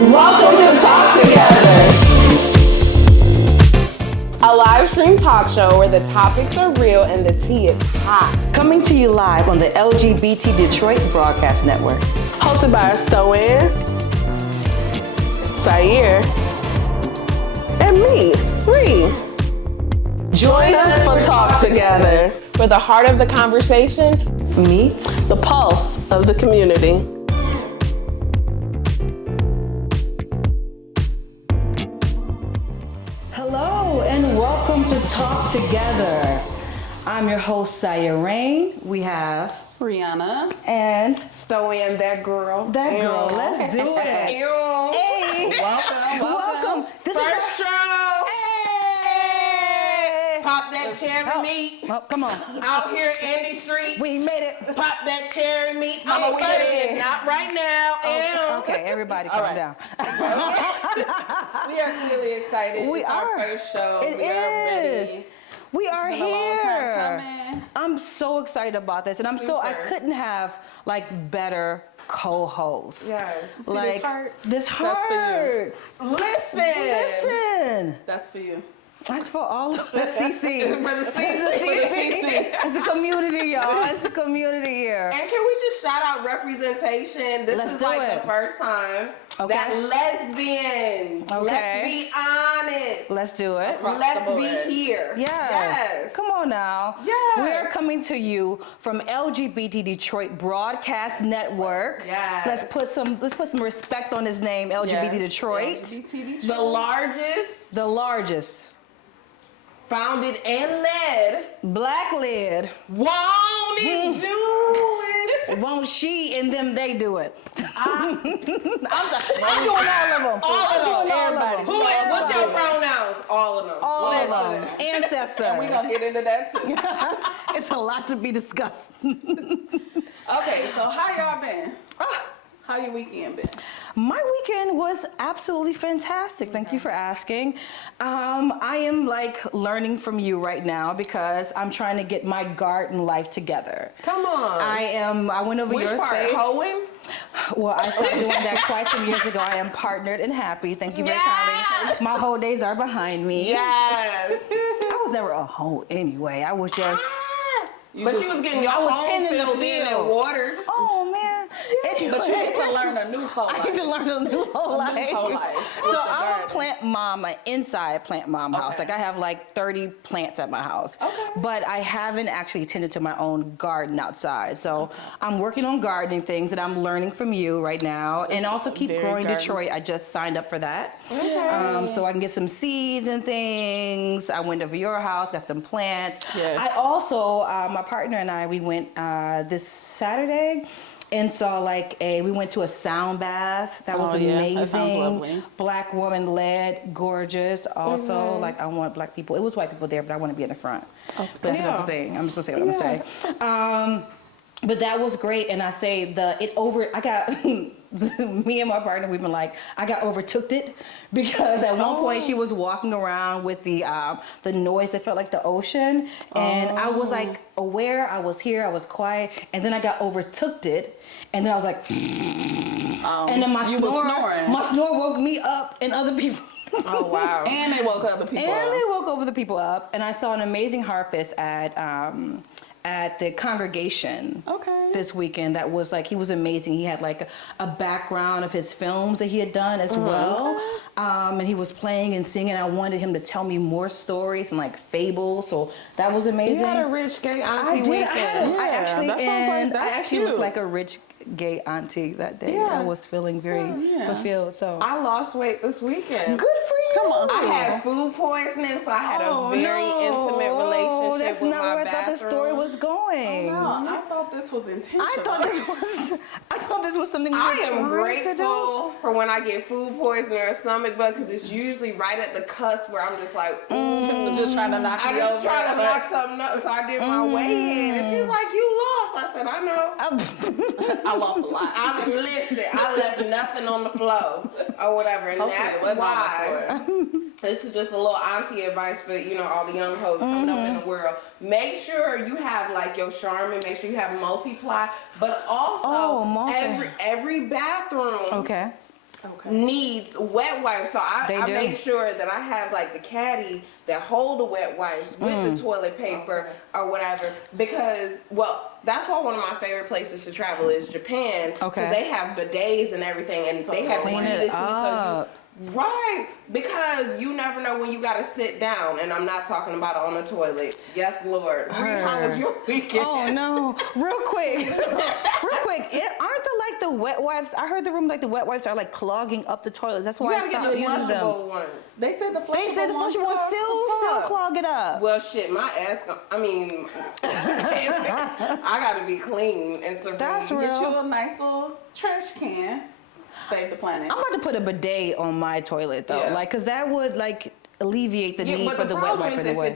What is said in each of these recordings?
Welcome to Talk Together, a live stream talk show where the topics are real and the tea is hot. Coming to you live on the LGBT Detroit Broadcast Network. Hosted by Stoen, Sair, and me, Ree. Join us for Talk Together, where the heart of the conversation Meets the pulse of the community. Hello and welcome to Talk Together. I'm your host, Sair. We have Rihanna and Stoen, that girl. that girl. Let's do it. Hey, Welcome. This First is show. Hey! Pop that cherry meat. Oh, come on. Out here in the streets. We made it. Pop that cherry meat. I'm a virgin. Not right now. Okay, everybody calm down. We are really excited. We it's are. our first show. It we are is. ready. We are It's here. been a long time coming. I'm so excited about this, and I Super. couldn't have like better co-hosts. Yes. Like this heart? this That's for you. hurts. Listen. That's for you. That's for all of the CC. For the season. It's a community, y'all. It's a community here. And can we just shout out representation? This Let's is do like it. the first time Okay. that lesbians, Okay. let's be honest. Let's do it. Across Let's the be board. Yes. Yes. Come on now. Yes. We are coming to you from LGBT Detroit Broadcast Network. Yes. Let's put some respect on his name, LGBT Yes. Detroit. LGBT The largest, The largest founded and led. black lid. Won't it do it? Won't she and them they do it? I'm doing all of them. All of them. Everybody. Who is, what's your pronouns? All of them. All Listen. of them. Ancestor. And we're going to get into that too. It's a lot to be discussed. Okay, so how y'all been? How your weekend been? My weekend was absolutely fantastic. Thank you for asking. I am like learning from you right now because I'm trying to get my garden life together. Come on. I went over Which your part? space. Hoeing? Well, I started doing that quite some years ago. I am partnered and happy. Thank you very Yes. kindly. My whole days are behind me. Yes. I was never a hoe anyway. I was just, But she was getting your was home tending the filled in field. and watered. oh man. But you get to learn a new whole I need to life. learn a new whole life. whole life with So the I'm a garden. plant mom, an inside plant mom house. Okay. Like I have like 30 plants at my house. Okay. But I haven't actually tended to my own garden outside. So I'm working on gardening things that I'm learning from you right now. And also Keep very Growing garden. Detroit. I just signed up for that. Okay. So I can get some seeds and things. I went over your house, got some plants. Yes. I also, my partner and I, we went this Saturday and saw we went to a sound bath. That was Oh, yeah. amazing. That sounds lovely. Black woman led, gorgeous. Also, Mm-hmm. I want black people. It was white people there, but I want to be in the front. Okay. But that's Yeah. another thing. I'm just gonna say what I'm gonna say. But that was great, and I say I got me and my partner. We've been like, I got overtooked it because at one point she was walking around with the noise that felt like the ocean, and I was like aware, I was here, I was quiet, and then I got overtooked it, and then I was like, and then my you was snoring. snore woke me up and other people. Oh, wow. And they woke other people And up. they woke over the people up, and I saw an amazing harpist at the congregation Okay. this weekend. That was he was amazing. He had like a background of his films that he had done as well, and he was playing and singing. I wanted him to tell me more stories and like fables, so that was amazing. You had a rich gay auntie I did. weekend. I Yeah, actually, that sounds like and I that's actually cute. looked like a rich gay auntie that day. Yeah. I was feeling very yeah. fulfilled. So I lost weight this weekend. good for you. Come on. I had food poisoning, so I had Oh, a very intimate relationship That's with not my where bathroom. I thought the story was going. No, I thought this was intentional. I thought this was something we were I am trying to do. grateful for when I get food poisoning or stomach bug because it's usually right at the cusp where I'm just like, ooh. Just trying to knock I you just over. trying to knock something up, so I did my weigh in. And she was like, "You lost." I said, "I know. I lost a lot. I lifted. I left nothing on the floor or whatever." And Hopefully it that's wasn't on the why. floor. This is just a little auntie advice for all the young hoes coming up in the world. Make sure you have like your Charmin. Make sure you have Multiply, but also multi. every bathroom Okay. needs wet wipes. So I make sure that I have like the caddy that hold the wet wipes with the toilet paper or whatever. Because, well, that's why one of my favorite places to travel is Japan. Because they have bidets and everything, and they have clean it up. Right, because you never know when you gotta sit down, and I'm not talking about on the toilet. Yes, Lord. How was your weekend? Oh no, real quick, aren't the wet wipes? I heard the wet wipes are like clogging up the toilets. That's why I stopped using them. Ones. They said the flushable ones still clog it up. Well, shit, my ass. I gotta be clean and serene. That's real. Get you a nice little trash can. Save the planet. I'm about to put a bidet on my toilet though, cause that would alleviate the need for the wet wipe in the way.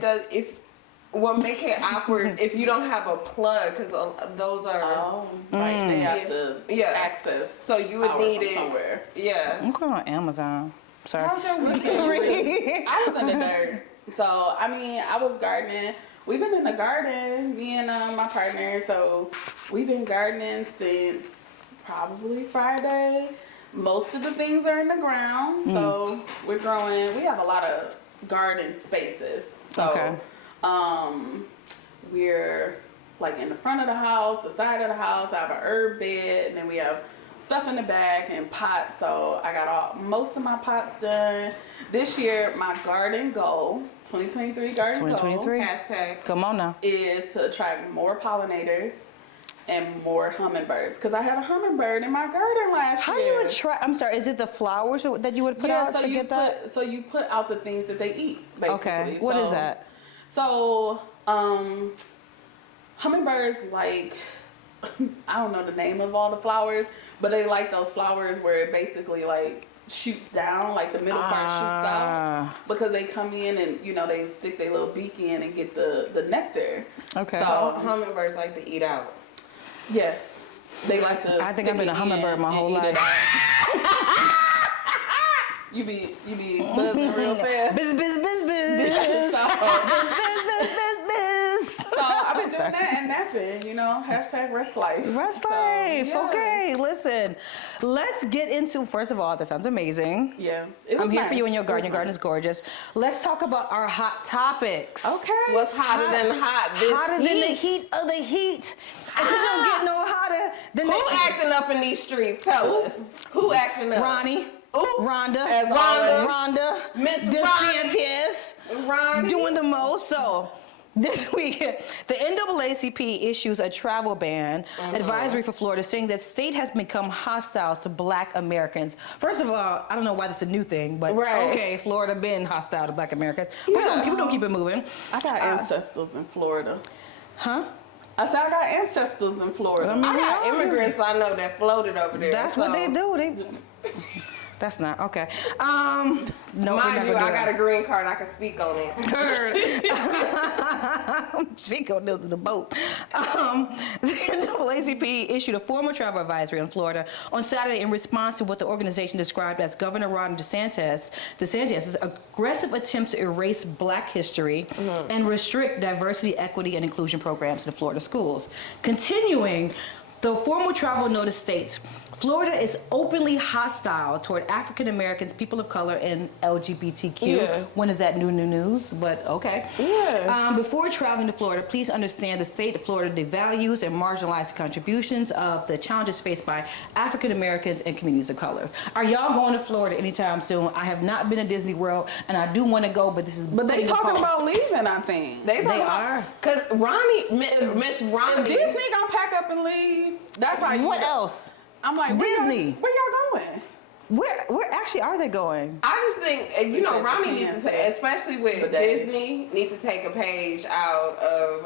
Make it awkward if you don't have a plug, cause those are right. They have the access. So you would need it somewhere. Yeah. I'm going on Amazon. Sorry. How's your weekend? I was in the dirt. So I was gardening. We've been in the garden, me and my partner. So we've been gardening since probably Friday. Most of the things are in the ground, so we're growing. We have a lot of garden spaces. So we're like in the front of the house, the side of the house. I have an herb bed, and then we have stuff in the back and pots. So I got most of my pots done. This year, my garden goal, 2023 garden 2023. goal, hashtag, come on now, is to attract more pollinators and more hummingbirds, because I had a hummingbird in my garden last year. How do you attract? I'm sorry, is it the flowers that you would put out to get that? So you put out the things that they eat, basically. Okay, what is that? So hummingbirds like, I don't know the name of all the flowers, but they like those flowers where it basically like shoots down, like the middle part shoots out, because they come in and they stick their little beak in and get the nectar. Okay. So hummingbirds like to eat out. Yes, they like to. I think I've been a hummingbird my whole life. You be buzzing real fast. Biz. So I've been doing that and napping. Hashtag rest life. Rest life. Yes. Okay, listen. Let's get into. First of all, that sounds amazing. Yeah, I'm here for you in your garden. Your garden is gorgeous. Let's talk about our hot topics. Okay. What's hotter than hot? Hotter than the heat of the heat. And it don't get no hotter than Who acting up in these streets? Tell us. Who acting up? Ronnie. Rhonda. Miss DeSantis. Ronnie. Doing the most. So this week, the NAACP issues a travel ban advisory for Florida, saying that state has become hostile to Black Americans. First of all, I don't know why this is a new thing, but okay, Florida been hostile to Black Americans. Yeah. We're gonna keep it moving. I got ancestors in Florida. Huh? I said I got ancestors in Florida. I got immigrants I know that floated over there. That's what they do. That's not okay. No, mind you, I got a green card. I can speak on it. Speak on the boat. The NAACP issued a formal travel advisory on Florida on Saturday in response to what the organization described as Governor Ron DeSantis' aggressive attempts to erase Black history and restrict diversity, equity, and inclusion programs in the Florida schools. Continuing, the formal travel notice states, Florida is openly hostile toward African Americans, people of color, and LGBTQ. Yeah. When is that new news? But okay. Yeah. Before traveling to Florida, please understand the state of Florida devalues and marginalizes the contributions of the challenges faced by African Americans and communities of colors. Are y'all going to Florida anytime soon? I have not been to Disney World, and I do want to go, but this is. But they talking about leaving, I think. They are. Because Miss Ronnie. Disney gonna pack up and leave. That's how you. What else? I'm like, Disney. Where y'all going? Where actually are they going? I just think, Ronnie needs to, especially with Disney, needs to take a page out of,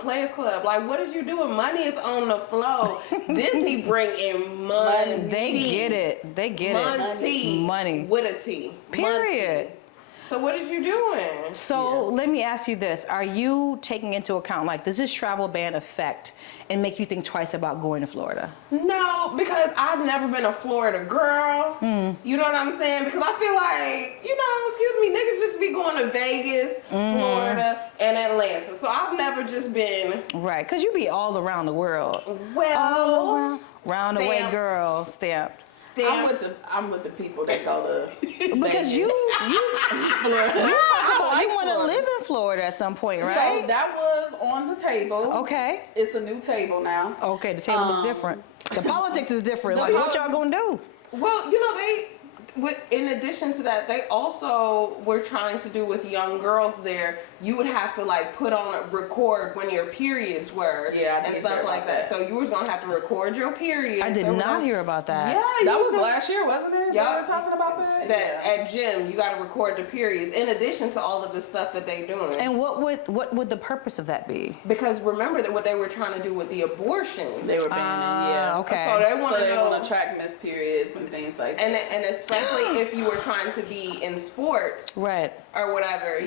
Players Club. Like, what is you doing? Money is on the flow. Disney bring in money. They get it. They get it. Money. With a T. Period. Money. So what is you doing? So let me ask you this. Are you taking into account, does this travel ban affect and make you think twice about going to Florida? No, because I've never been a Florida girl. You know what I'm saying? Because I feel like, excuse me, niggas just be going to Vegas, Florida, and Atlanta. So I've never just been... Right, because you be all around the world. Well... Round the way girl, stamped. I'm with the people that go to because you want to live in Florida at some point, right? So that was on the table. Okay. It's a new table now. Okay, the table looks different. The politics is different. Like, what y'all gonna do? Well, in addition to that, they also were trying to do with young girls there. You would have to like put on record when your periods were, and stuff like that. So you was gonna have to record your periods. I did not hear about that. Yeah, that was last year, wasn't it? Yeah, we were talking about that. At gym, you got to record the periods in addition to all of the stuff that they doing. And what would the purpose of that be? Because remember that what they were trying to do with the abortion, they were banning. Okay. So they want to track missed periods and things like that. And especially if you were trying to be in sports, right, or whatever,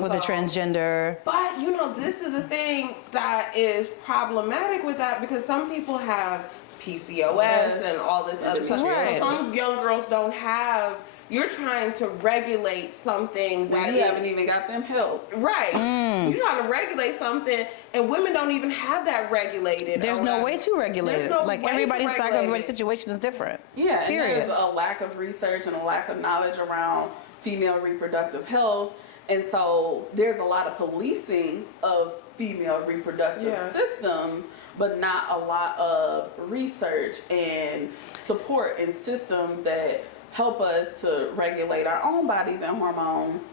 with a transgender. But this is the thing that is problematic with that, because some people have PCOS and all this other stuff. Right. So some young girls don't have. You're trying to regulate something that you haven't even got them help. Right. You're trying to regulate something, and women don't even have that regulated. There's no way to regulate it. Like, everybody's cycle, everybody's situation is different. Yeah, period. And there's a lack of research and a lack of knowledge around female reproductive health. And so there's a lot of policing of female reproductive systems, but not a lot of research and support and systems that help us to regulate our own bodies and hormones.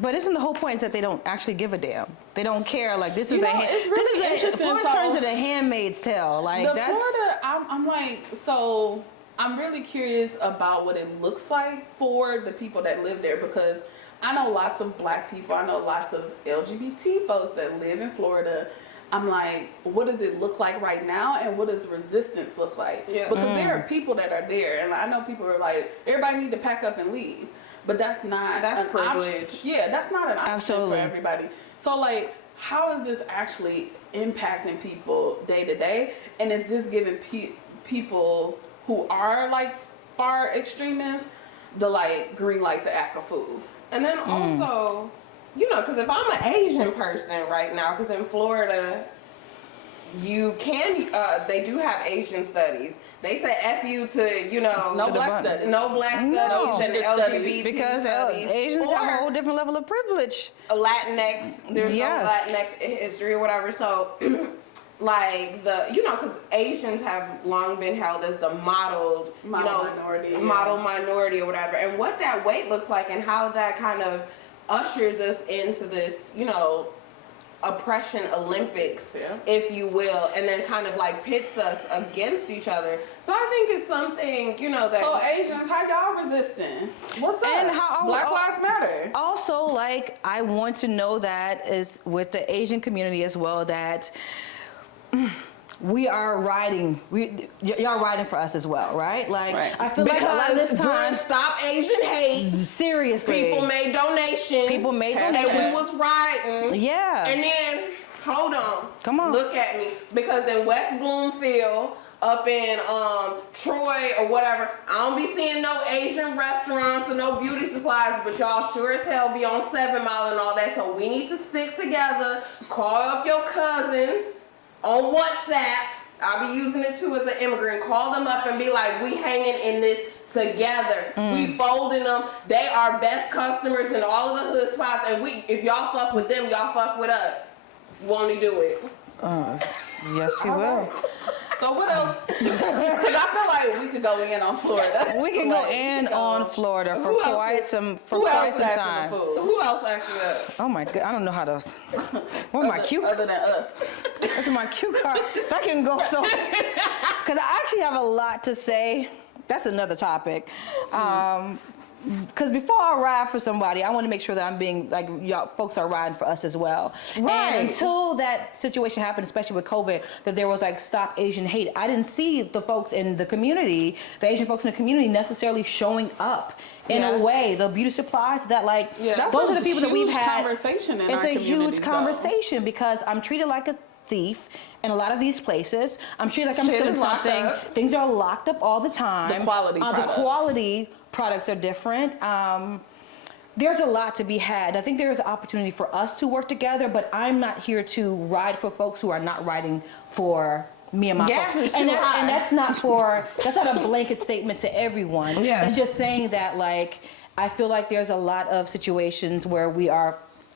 But isn't the whole point is that they don't actually give a damn? They don't care. Like, this is it's really interesting. Florida turns to the Handmaid's Tale. Like, that's Florida. I'm like, so I'm really curious about what it looks like for the people that live there, because I know lots of Black people. I know lots of LGBT folks that live in Florida. I'm like, what does it look like right now, and what does resistance look like? Yeah. Because there are people that are there, and I know people are like, everybody need to pack up and leave, but that's not privilege. Yeah, that's not an option Absolutely. for everybody. So like, how is this actually impacting people day to day, and is this giving people who are like far extremists the like green light to act a fool? And then also, because if I'm an Asian person right now, because in Florida, you can, they do have Asian studies. They say F you to, no black studies. No black studies and LGBT because studies. Asians have a whole different level of privilege. Latinx, there's no Latinx history or whatever. So, like because Asians have long been held as the model minority or whatever. And what that weight looks like and how that kind of ushers us into this, oppression Olympics, if you will, and then kind of like pits us against each other. So I think it's something, that... So Asians, how y'all resisting? What's up? And how Black Lives Matter. Also, like, I want to know that is with the Asian community as well, that we are riding. Y'all riding for us as well, right? Like, I feel like a lot of this time, Stop Asian Hate. Seriously, people made donations. And we was riding. Yeah. And then, hold on. Come on. Look at me, because in West Bloomfield, up in Troy or whatever, I don't be seeing no Asian restaurants or no beauty supplies, but y'all sure as hell be on 7 Mile and all that. So we need to stick together. Call up your cousins on WhatsApp. I'll be using it too as an immigrant. Call them up and be like, we hanging in this together. We folding them. They are best customers in all of the hood spots, and if y'all fuck with them, y'all fuck with us. Won't he do it? Yes, he will. So what else? Because I feel like we could go in on Florida. We can go in on Florida for quite some time. Who else acted up? Oh my God, I don't know how to. Where's my cue? Other than us. That's my cue card. That can go so. Because I actually have a lot to say. That's another topic. Because before I ride for somebody, I want to make sure that I'm being, like, y'all folks are riding for us as well. Right. And until that situation happened, especially with COVID, that there was like Stop Asian Hate, I didn't see the folks in the community, the Asian folks in the community necessarily showing up in a way. The beauty supplies that those are the people that we've had. Conversation in it's our a huge conversation because I'm treated like a thief. In a lot of these places, I'm treated like I'm stealing something. Things are locked up all the time. The quality products are different. There's a lot to be had. I think there is an opportunity for us to work together, but I'm not here to ride for folks who are not riding for me and my Gas folks. is too high. And that's not a blanket statement to everyone. Yeah. It's just saying that, like, I feel like there's a lot of situations where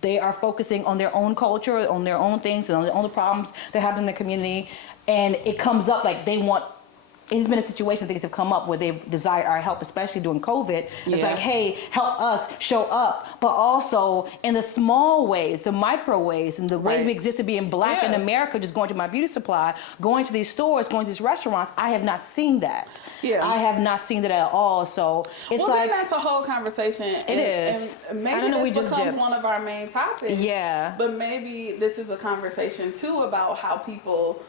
they are focusing on their own culture, on their own things, and on their own problems they have in the community. And it comes up like it's been a situation, things have come up where they've desired our help, especially during COVID. It's like, hey, help us, show up. But also in the small ways, the micro ways, and the ways we exist to being black in America, just going to my beauty supply, going to these stores, going to these restaurants, I have not seen that. Yeah. I have not seen that at all. So it's then that's a whole conversation. It is. And maybe I don't know, this becomes one of our main topics. Yeah. But maybe this is a conversation too about how people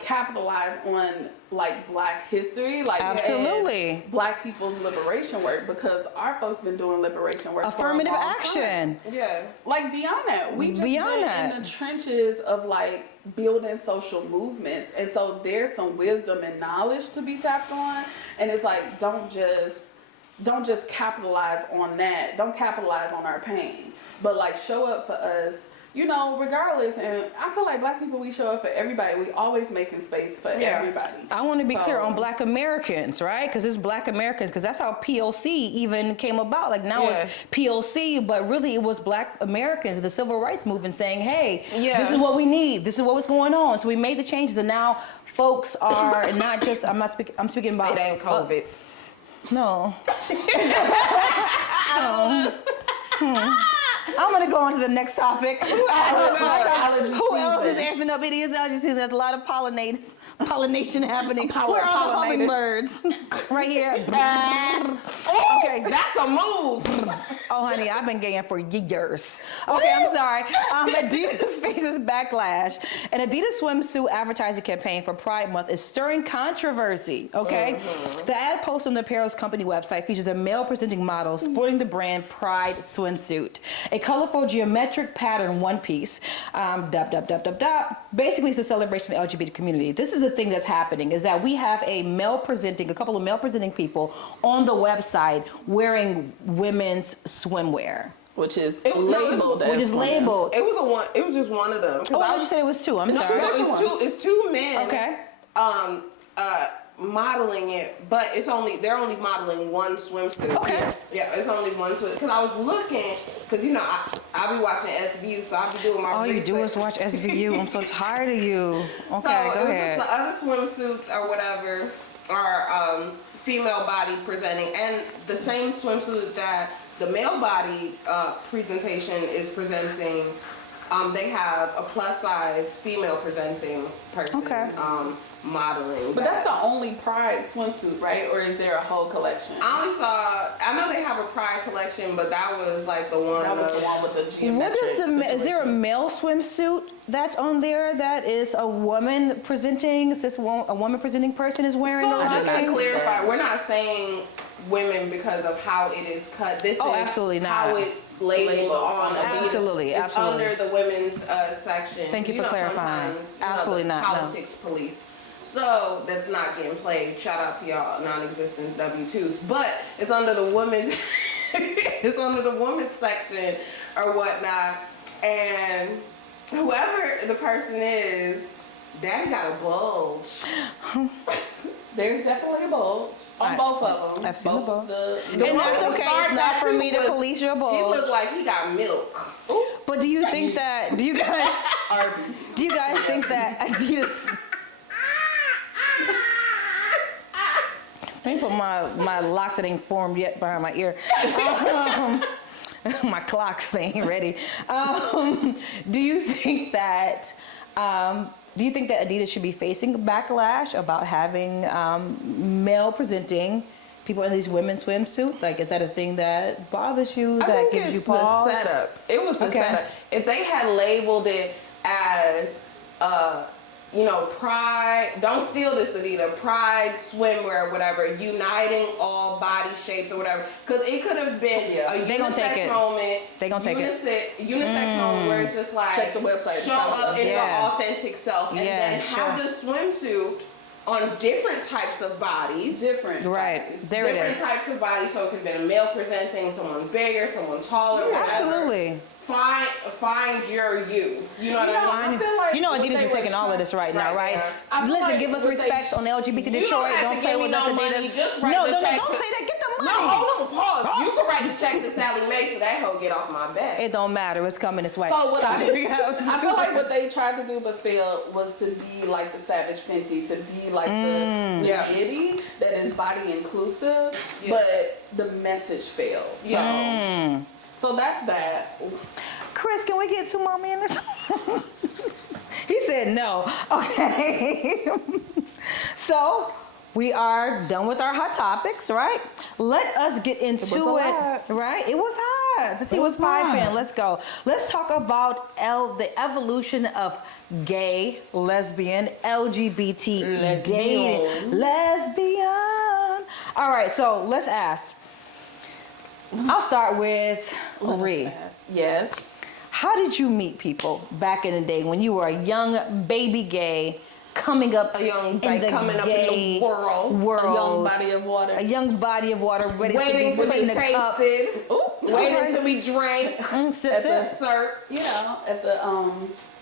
capitalize on like Black history, like absolutely Black people's liberation work, because our folks been doing liberation work affirmative for a long action. Time. Yeah, like beyond that, we just been in the trenches of like building social movements, and so there's some wisdom and knowledge to be tapped on, and it's like don't just capitalize on that. Don't capitalize on our pain, but like show up for us. You know, regardless, and I feel like Black people, we show up for everybody. We always making space for everybody. I want to be clear on Black Americans, right? Because it's Black Americans, because that's how POC even came about. Like now it's POC, but really it was Black Americans, the civil rights movement saying, hey, this is what we need. This is what was going on. So we made the changes, and now folks are not just, I'm speaking about. It ain't COVID. No. I'm going to go on to the next topic. Who else is acting up? It is allergy season. There's a lot of pollination happening. Where are the hummingbirds? Right here. Okay, that's a move. Oh, honey, I've been gaying for years. Okay, I'm sorry. Adidas faces backlash. An Adidas swimsuit advertising campaign for Pride Month is stirring controversy, okay? The ad post on the apparel company website features a male-presenting model sporting the brand Pride swimsuit. A colorful geometric pattern one piece. Basically, it's a celebration of the LGBT community. This is the thing that's happening, is that we have a couple of male-presenting people on the website wearing women's swimwear. Which is labeled. It was just one of them. Oh, why did you say it was two? I'm sorry. It's two men. Okay. Modeling it, but they're only modeling one swimsuit. Okay. Yeah, it's only one swimsuit. Because I was looking, because you know I be watching SVU, so I be doing my research. All you do is watch SVU. I'm so tired of you. Okay, so go ahead. Just the other swimsuits or whatever are female body presenting, and the same swimsuit that the male body presentation is presenting. They have a plus size female presenting person. Okay. Modeling. But that's the only Pride swimsuit, right? Or is there a whole collection? I know they have a Pride collection, but that was like the one. That was the one with the geometric. Is there a male swimsuit that's on there that is a woman presenting? Is this a woman presenting person is wearing? So just to clarify, we're not saying women because of how it is cut. This is absolutely not. How it's labeled on Adidas. Absolutely. It's under the women's section. Thank you for clarifying. Absolutely not. Politics police. So that's not getting played. Shout out to y'all non-existent W2s. But it's under the women's section or whatnot. And whoever the person is, daddy got a bulge. There's definitely a bulge on both of them. I've seen the bulge. And that's okay. It's not for me to police your bulge. He looked like he got milk. Ooh. But do you guys think that Adidas? Let me put my locks that ain't formed yet behind my ear. My clocks ain't ready. Do you think that Adidas should be facing backlash about having male presenting people in these women's swimsuits? Like, is that a thing that bothers you? That gives you pause? The setup. It was the setup. If they had labeled it as Pride, don't steal this, Adidas, Pride swimwear or whatever, uniting all body shapes or whatever, because it could have been a unisex moment. They gonna take it. Unisex moment where it's just like, check the website, show up in your authentic self, and then have the swimsuit on different types of bodies. Different types of bodies, so it could have been a male presenting, someone bigger, someone taller, whatever. Absolutely. find your you. You know what I mean? I feel like Adidas is taking all of this right now, right? Yeah. Listen, like give us respect on LGBT Detroit. Don't play with us, Adidas. Just write No, the check don't say that. Get the money. No, hold on, pause. You can write the check to Sally Mae so that hoe get off my back. It don't matter. It's coming this way. So I feel like what they tried to do but failed was to be like the Savage Fenty, to be like the Diddy that is body inclusive, but the message failed. So that's that. Chris, can we get 2 more minutes? He said no. Okay. So we are done with our hot topics, right? Let us get into it. Right? It was hot. The tea was piping. Let's go. Let's talk about the evolution of gay, lesbian, LGBT dating. Lesbian. All right, so let's ask. I'll start with Ree. Yes. How did you meet people back in the day when you were a young baby gay coming up in the world? A young body of water. A young body of water waiting to be tasted. Waiting to be drank. At the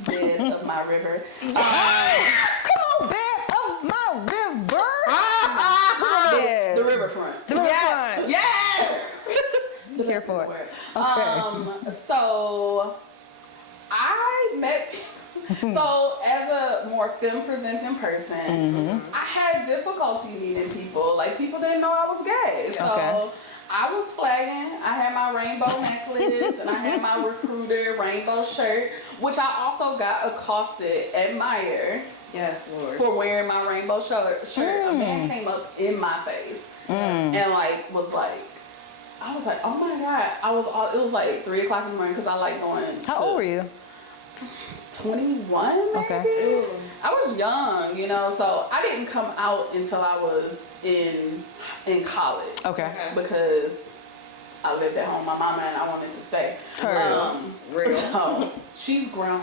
bed of my river. Come on, bed of my river. The riverfront. The riverfront. Yes. Here for it. Okay. So I met people. So as a more femme presenting person, I had difficulty meeting people. Like, people didn't know I was gay. So I was flagging. I had my rainbow necklace and I had my recruiter rainbow shirt, which I also got accosted at Meyer. Yes, Lord. For wearing my rainbow shirt. A man came up in my face and was like, I was like, oh my God. It was like 3 o'clock in the morning because I like going. How old were you? 21 maybe? Okay. I was young, so I didn't come out until I was in college. Okay. Because I lived at home with my mama and I wanted to stay. So she's grown,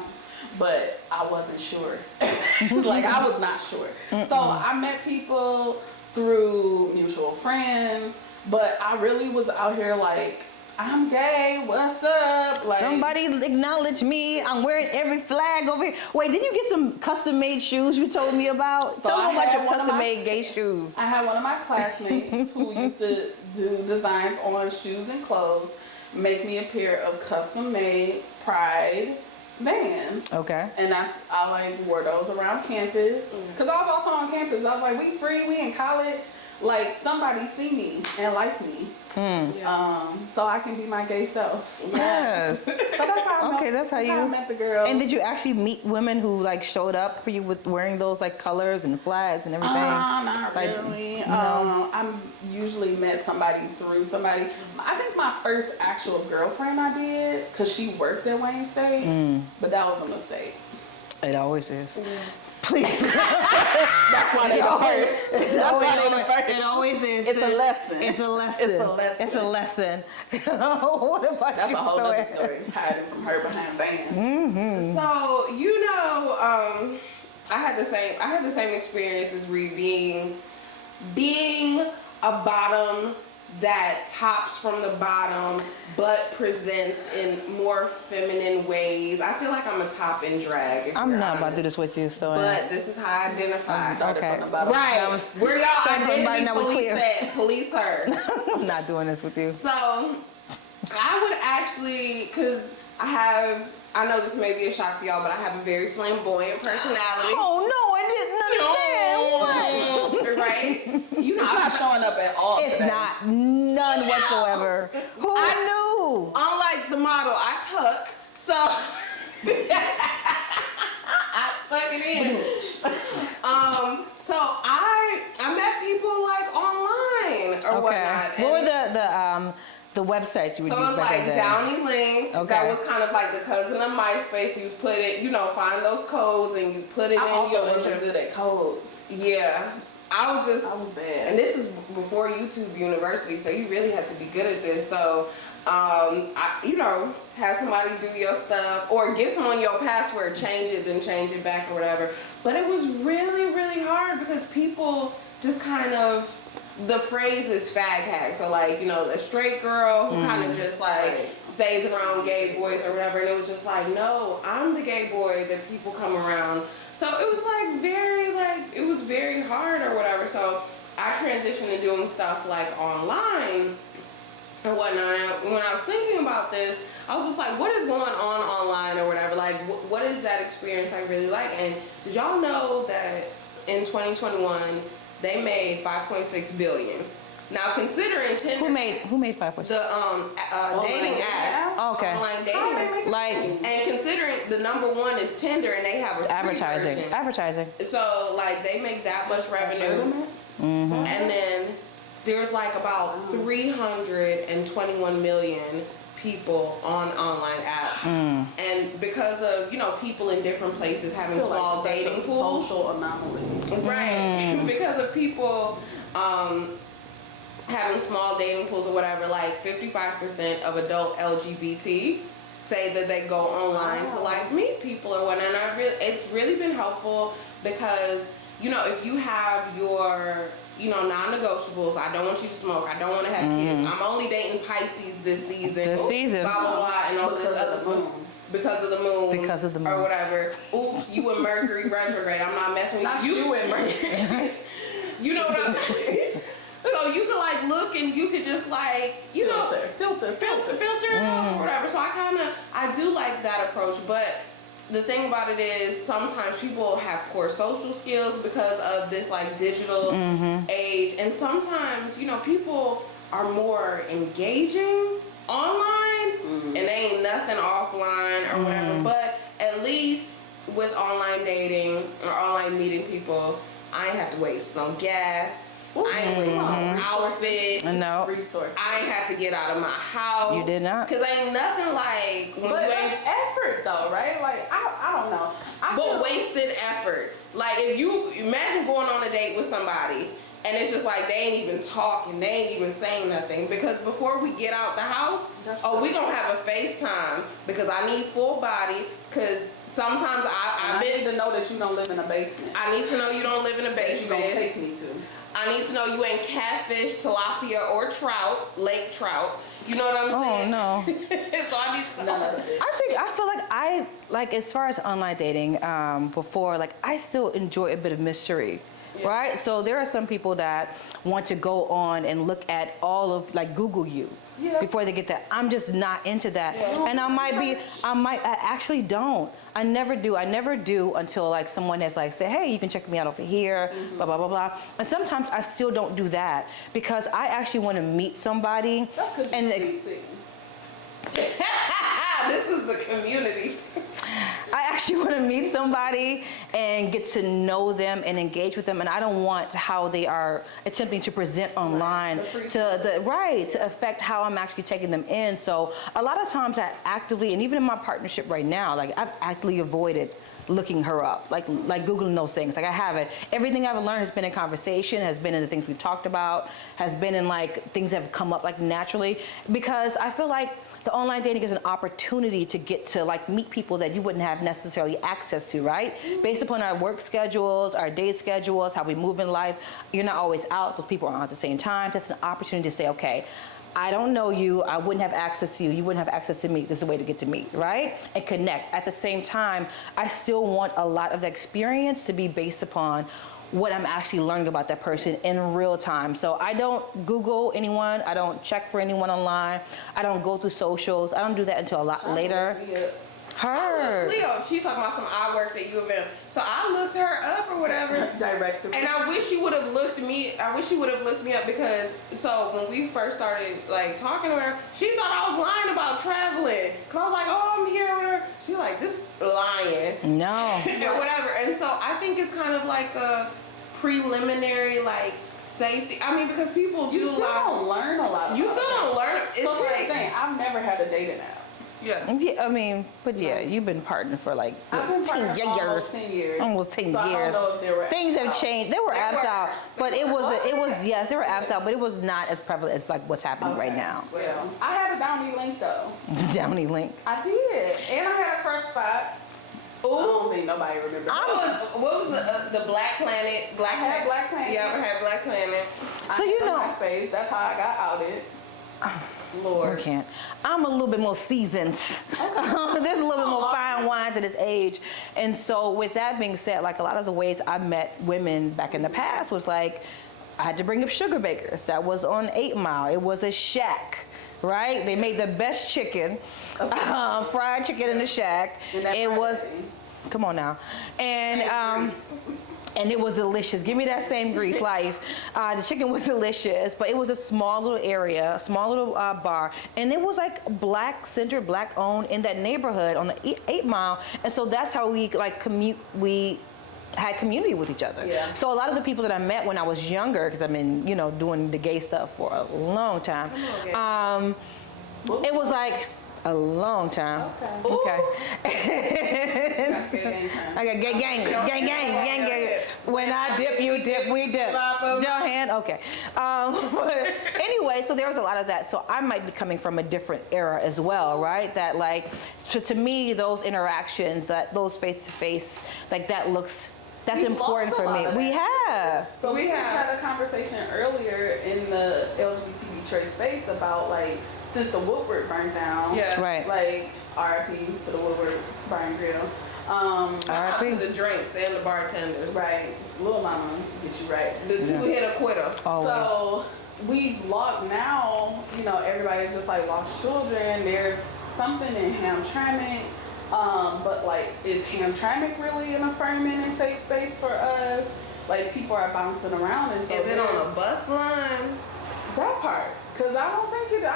but I wasn't sure. Like, I was not sure. So I met people through mutual friends, but I really was out here like, I'm gay, what's up? Like, somebody acknowledge me. I'm wearing every flag over here. Wait, did you get some custom made shoes you told me about? So Tell me about your one of custom made gay shoes. I had one of my classmates who used to do designs on shoes and clothes, make me a pair of custom made Pride Vans. Okay. And I like wore those around campus. Cause I was also on campus. I was like, we free, we in college. Like, somebody see me and like me. So I can be my gay self. Yes. So that's how I met the girls. And did you actually meet women who like showed up for you with wearing those like colors and flags and everything? Not like, really. No. I usually met somebody through somebody. I think my first actual girlfriend I did, because she worked at Wayne State, but that was a mistake. It always is. Please. That's why they don't hurt. It always is. It's a lesson. It's a lesson. It's a lesson. It's a lesson. What about That's you? a whole other story. Hiding from her behind bands. So I had the same experience as Ree, being a bottom that tops from the bottom but presents in more feminine ways. I feel like I'm a top in drag. I'm not about to do this with you, so. But this is how I identify. Okay. Right. Where y'all identity police at? Police her. I'm not doing this with you. So I would actually, because I know this may be a shock to y'all, but I have a very flamboyant personality. Oh no, I didn't understand. Right? It's not showing up at all. It's today. not. None whatsoever. Who knew? Unlike the model, I tuck. So I tuck it in. So I met people like online or whatnot. What were the websites you would so use it was back in the like day? Downy Link. Okay. That was kind of like the cousin of MySpace. You put it, find those codes and you put it I in also your wasn't good at codes. Yeah. I was bad. And this is before YouTube University, so you really had to be good at this. So, have somebody do your stuff or give someone your password, change it, then change it back or whatever. But it was really, really hard because people just kind of, the phrase is fag hag. So like, a straight girl who kind of just like stays around gay boys or whatever, and it was just like, no, I'm the gay boy that people come around. So it was it was very hard or whatever. So I transitioned to doing stuff like online and whatnot. And when I was thinking about this, I was just like, what is going on online or whatever? Like, what is that experience I really like? And did y'all know that in 2021 they made $5.6 billion? Now, considering Tinder, who made 5.6? The dating app. Oh, okay. Online dating. Like, and considering the number one is Tinder, and they have a free version. Advertising. So like they make that much revenue, and then there's like about 321 million people on online apps, and because of people in different places having small dating pools, social anomaly, right? Because of people having small dating pools or whatever, like 55% of adult LGBT say that they go online to like meet people or whatnot. And it's really been helpful because if you have your non-negotiables, I don't want you to smoke, I don't want to have kids, I'm only dating Pisces this season, blah blah blah, and all this other stuff. Because of the moon. Or whatever. Oops, you in Mercury retrograde. I'm not messing with not you in Mercury. You know what I'm saying? So you could like look and you could just like, filter it off or whatever. So I do like that approach. But the thing about it is sometimes people have poor social skills because of this like digital age. And sometimes, people are more engaging online and they ain't nothing offline or whatever. But at least with online dating or online meeting people, I ain't have to waste no gas. I ain't waste no outfit. No. Resources. I ain't have to get out of my house. You did not. Cause ain't nothing like when but that's effort though, right? Like I don't know. But wasted effort. Like if you imagine going on a date with somebody and it's just like they ain't even talking, they ain't even saying nothing. Because before we get out the house, we gonna have a FaceTime because I need full body. Cause sometimes I need to know that you don't live in a basement. I need to know you don't live in a basement. You gonna take me to. I need to know you ain't catfish, tilapia, or trout, lake trout. You know what I'm saying? Oh no. So I need to know. I feel like as far as online dating, before, like I still enjoy a bit of mystery. Yeah. Right? So there are some people that want to go on and look at all of, like Google you before they get that. I'm just not into that. Yeah. And I actually don't. I never do until like someone has like said, hey, you can check me out over here, blah, blah, blah, blah. And sometimes I still don't do that because I actually want to meet somebody. That's because you're This is the community. I actually want to meet somebody and get to know them and engage with them, and I don't want how they are attempting to present online to affect how I'm actually taking them in. So a lot of times I actively, and even in my partnership right now, like I've actively avoided looking her up, like Googling those things. Like I haven't. Everything I've learned has been in conversation, has been in the things we've talked about, has been in like things that have come up like naturally, because I feel like the online dating is an opportunity to get to like meet people that you wouldn't have necessarily access to, right? Based upon our work schedules, our day schedules, how we move in life, you're not always out, but people aren't at the same time. That's an opportunity to say, okay, I don't know you, I wouldn't have access to you, you wouldn't have access to me, this is a way to get to meet, right? And connect. At the same time, I still want a lot of the experience to be based upon what I'm actually learning about that person in real time. So I don't Google anyone, I don't check for anyone online, I don't go through socials, I don't do that until a lot later. Her. Cleo, she's talking about some I worked at U of M. So I looked her up or whatever. Direct. And I wish you would have looked me. I wish you would have looked me up because when we first started like talking to her, she thought I was lying about traveling. Cause I was like, oh, I'm here with her. She like, this lying. No. And whatever. And so I think it's kind of like a preliminary like safety. I mean, because people do you still don't learn a lot. You still don't learn. It's so like, here's the thing. I've never had a dating app. Yeah, I mean, but yeah, you've been partnered for like I've been 10 years. Almost 10 years. Almost 10 years. I don't know if there were things have changed. There were apps out, but it was yes, there were apps out, but it was not as prevalent as like what's happening right now. Well, I had a Downy link though. Downy link. I did, and I had a crush spot. Ooh. I don't think nobody remembers. What was the Black Planet? I had Black Planet. Yeah, I had Black Planet. So you know, MySpace. That's how I got outed. Lord. I can't. I'm a little bit more seasoned. There's a little bit more fine wine to this age. And so with that being said, like a lot of the ways I met women back in the past was like, I had to bring up Sugar Bakers. That was on 8 Mile. It was a shack, right? They made the best chicken, fried chicken in the shack. It was, come on now. And it was delicious. Give me that same grease life. The chicken was delicious, but it was a small little area, a small little bar. And it was like black centered, black owned in that neighborhood on the 8 Mile. And so that's how we like we had community with each other. Yeah. So a lot of the people that I met when I was younger, because I've been, you know, doing the gay stuff for a long time, it was like a long time. Okay. I got gang. When I dip, you dip, we dip. Your hand, okay. But anyway, so there was a lot of that. So I might be coming from a different era as well, right? That like, to me, those interactions, those face-to-face, like that's important for me. We have. So we had a conversation earlier in the LGBT Detroit space about like, since the Woodward burned down, right. Like RIP to the Woodward Bar and Grill. RIP to the drinks and the bartenders. Right. Lil Mama, get you right. The two-hitter quitter. Always. So we lost now, you know, everybody's just like lost children. There's something in Hamtramck. But like, is Hamtramck really an affirming and safe space for us? Like, people are bouncing around, and so is it on a bus line? That part, because I don't think you can.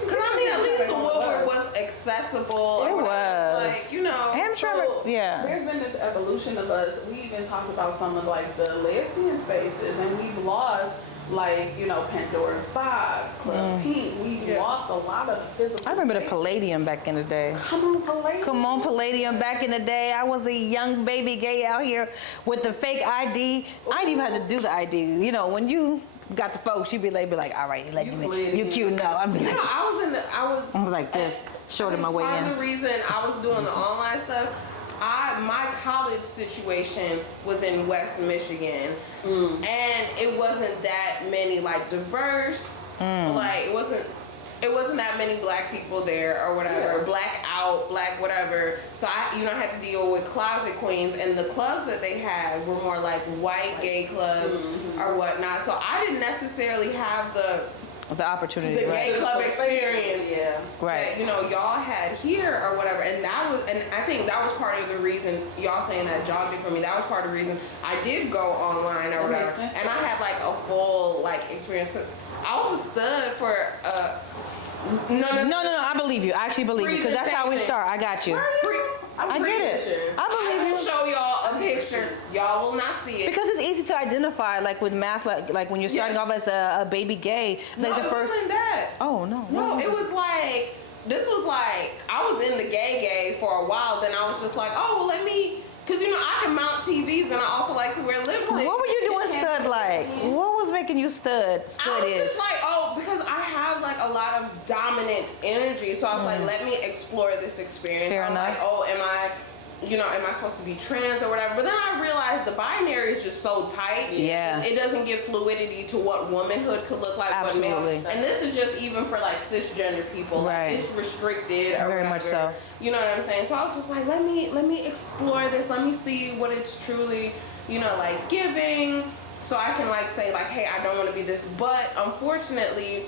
Because I mean, at least the Woodward was accessible. It was. Like, you know. Hamtramck, yeah. There's been this evolution of us. We even talked about some of like the lesbian spaces, and we've lost. Like, you know, Pandora's Box, Club Pink, we lost a lot of the physical. I remember the Palladium back in the day. Come on, Palladium Back in the day. I was a young baby gay out here with the fake ID. I didn't even have to do the ID. You know, when you got the folks, you'd be like, all right, you cute now. I'm like, I was like this, shorted my way in. Part of the reason I was doing the online stuff, my college situation was in West Michigan, and it wasn't that many like diverse, like it wasn't that many black people there or whatever, black out, black whatever. So I had to deal with closet queens, and the clubs that they had were more like white gay clubs or whatnot. So I didn't necessarily have the opportunity, the gay club experience right. that y'all had here or whatever, and I think that was part of the reason y'all saying that jogged it for me. That was part of the reason I did go online or whatever, and I had like a full like experience. Cause I was a stud for No, I believe you. I actually believe you, because that's how we start. I got you. I get it. I believe you. I will show y'all a picture. Y'all will not see it. Because it's easy to identify, like with math, like when you're starting off as a baby gay. Like no, the first. Wasn't that. Oh no. No, it was like, this was like, I was in the gay for a while. Then I was just like, oh, well, let me. Because, I can mount TVs, and I also like to wear lipstick. What were you doing stud like? What was making you stud I was just like, because I have like a lot of dominant energy. So I was like, let me explore this experience. Fair enough. Like, oh, am I supposed to be trans or whatever? But then I realized the binary is just so tight. Yeah. It doesn't give fluidity to what womanhood could look like. Absolutely. What male. And this is just even for like cisgender people. Right. Like, it's restricted or very whatever. much so. You know what I'm saying? So I was just like, let me explore this. Let me see what it's truly, like giving. So I can like say like, hey, I don't want to be this. But unfortunately,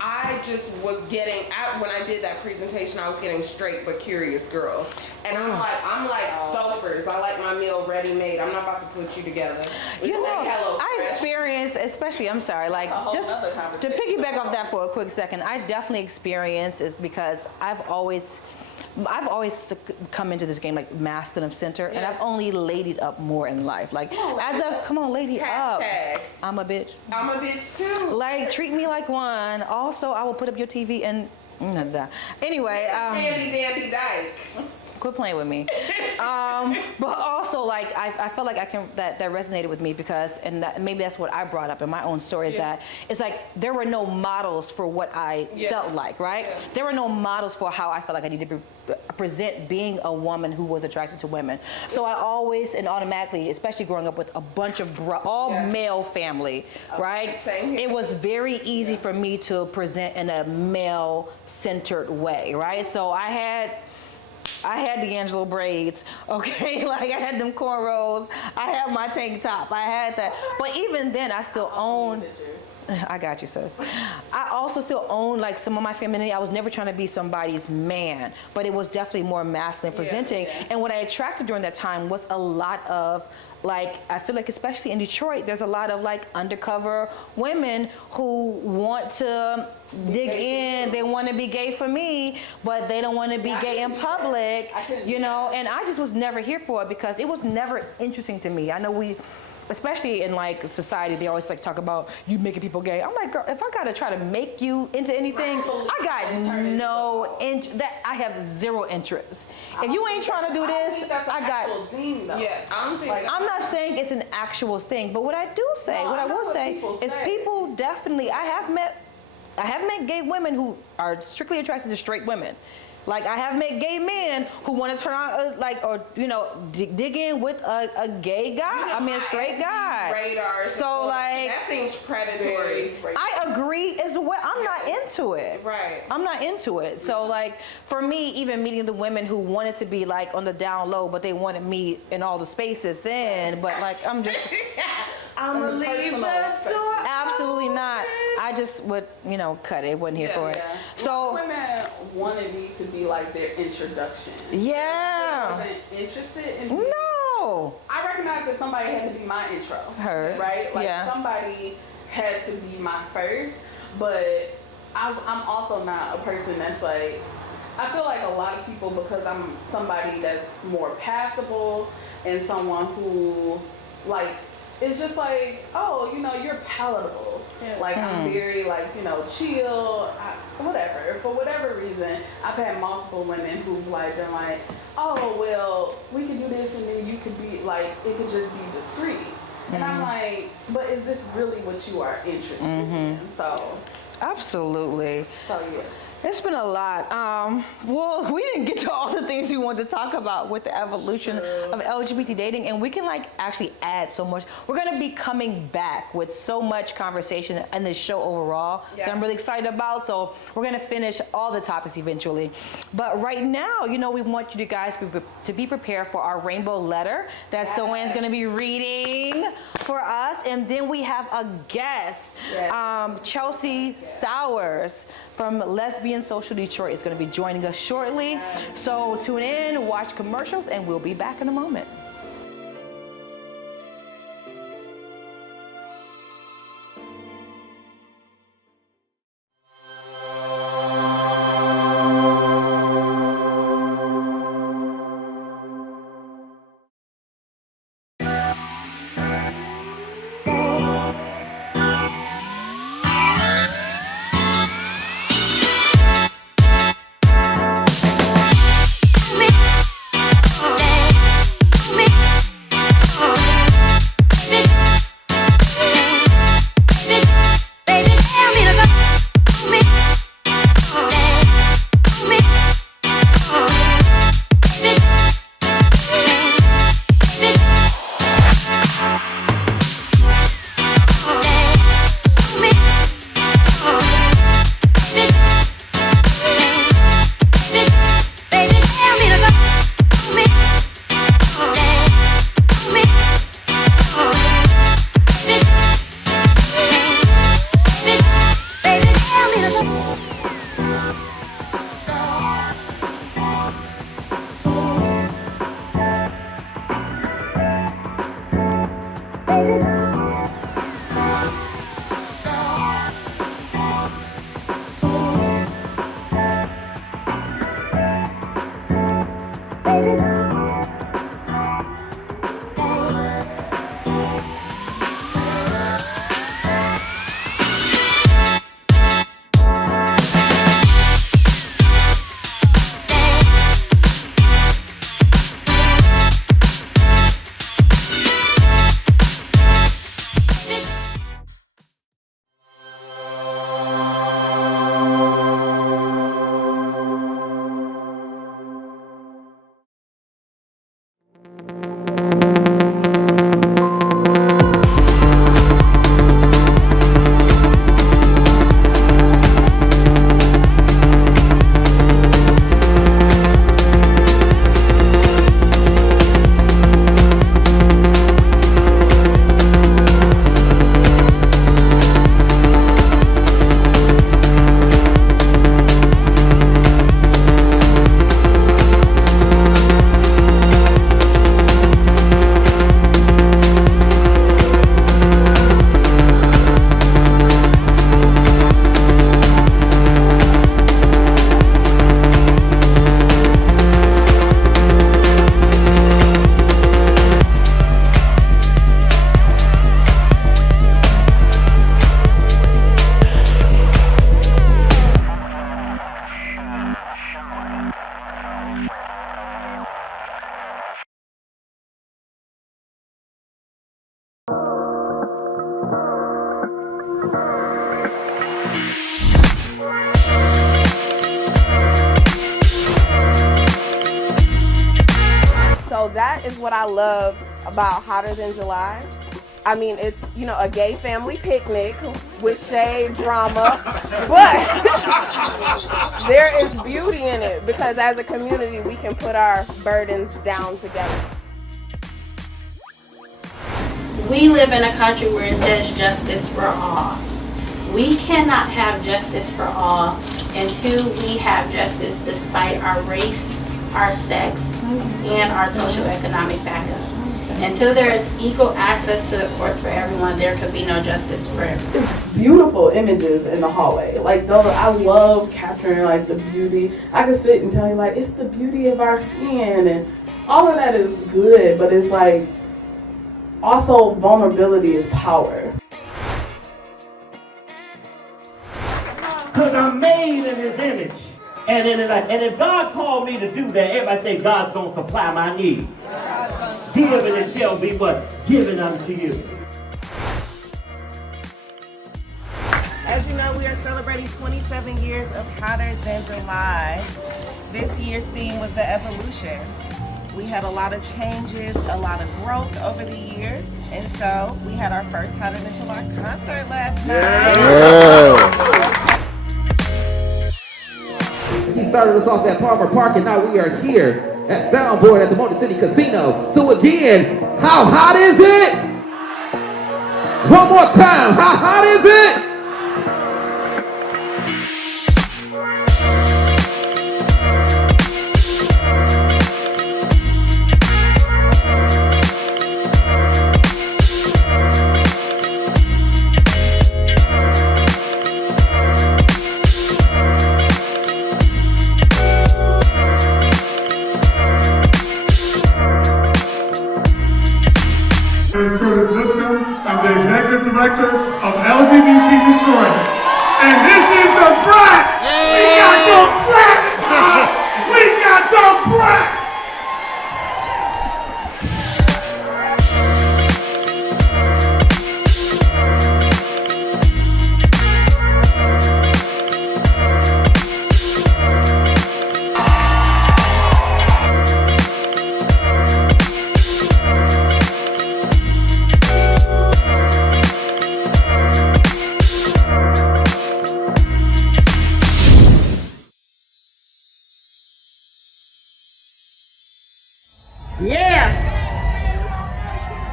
I just was getting out when I did that presentation. I was getting straight but curious girls, and I'm like Stouffer's. I like my meal ready made. I'm not about to put you together. I experienced, especially. I'm sorry, like just to piggyback off that for a quick second. I definitely experienced is because I've always come into this game like masculine of center, and I've only ladied up more in life. Like come on, lady up. I'm a bitch. I'm a bitch too. Like treat me like one. Also, I will put up your TV and anyway. Handy dandy dyke. Quit playing with me. But also, like, I felt like that resonated with me because, and maybe that's what I brought up in my own story, is that it's like there were no models for what I felt like, right? Yeah. There were no models for how I felt like I needed to present being a woman who was attracted to women. So I always and automatically, especially growing up with a bunch of all male family, right? Same here. It was very easy for me to present in a male-centered way, right? So I had D'Angelo braids, okay? Like I had them cornrows. I had my tank top. I had that. But even then, I still own. I got you, sis. I also still own like some of my femininity. I was never trying to be somebody's man, but it was definitely more masculine presenting. And what I attracted during that time was a lot of like, I feel like especially in Detroit, there's a lot of like undercover women who want to dig in. They want to be gay for me, but they don't want to be gay in public, you know? And I just was never here for it because it was never interesting to me. I know especially in like society, they always like talk about you making people gay. I'm like, girl, if I gotta try to make you into anything, I got no interest. I have zero interest. If you ain't trying to do this, I got. Thing, yeah, I'm not saying it's an actual thing, but what I will say is people definitely. I have met gay women who are strictly attracted to straight women. Like I have met gay men who want to turn on, dig in with a gay guy. A straight guy. Radar. So like that seems predatory. I agree as well. I'm not into it. Right. I'm not into it. So like for me, even meeting the women who wanted to be like on the down low, but they wanted me in all the spaces then. But like I'm just. I'm a leaver. Absolutely not. I just would, cut it. Wasn't here for it. So women wanted me to be like their introduction. Yeah. I wasn't interested in. No. I recognized that somebody had to be my intro. Heard. Right. Like somebody had to be my first, but I'm also not a person that's like. I feel like a lot of people, because I'm somebody that's more passable and someone who like. It's just like, oh, you're palatable. Yeah. Like, I'm very, chill, whatever. For whatever reason, I've had multiple women who've, been like, oh, well, we can do this, and then you could be, it could just be discreet. And I'm like, but is this really what you are interested in? So. Absolutely. So, yeah. It's been a lot. Well, we didn't get to all the things we wanted to talk about with the evolution of LGBT dating, and we can actually add so much. We're gonna be coming back with so much conversation in this show overall that I'm really excited about. So we're gonna finish all the topics eventually. But right now, we want you guys to be prepared for our rainbow letter that Soanne's gonna be reading for us, and then we have a guest, Chelsea Stowers from Lesbian Social Detroit is going to be joining us shortly. So tune in, watch commercials, and we'll be back in a moment. So that is what I love about Hotter Than July. I mean, it's, you know, a gay family picnic with shade, drama, but there is beauty in it because as a community, we can put our burdens down together. We live in a country where it says justice for all. We cannot have justice for all until we have justice despite our race, our sex, and our socioeconomic backup. Until there is equal access to the courts for everyone, there could be no justice for everyone. Beautiful images in the hallway. Like, those, I love capturing like the beauty. I could sit and tell you like, it's the beauty of our skin and all of that is good, but it's like, also vulnerability is power. Because I'm made in his image. And if God called me to do that, everybody say God's going to supply my needs. Give and it shall be what? Given unto you. As you know, we are celebrating 27 years of Hotter Than July. This year's theme was the evolution. We had a lot of changes, a lot of growth over the years, and so we had our first Hotter Than July concert last night. He started us off at Palmer Park, and now we are here at Soundboard at the Motor City Casino. So again, how hot is it? One more time, how hot is it? I'm the executive director of LGBT Detroit. And this is the brat! We got the brat! We got the brat!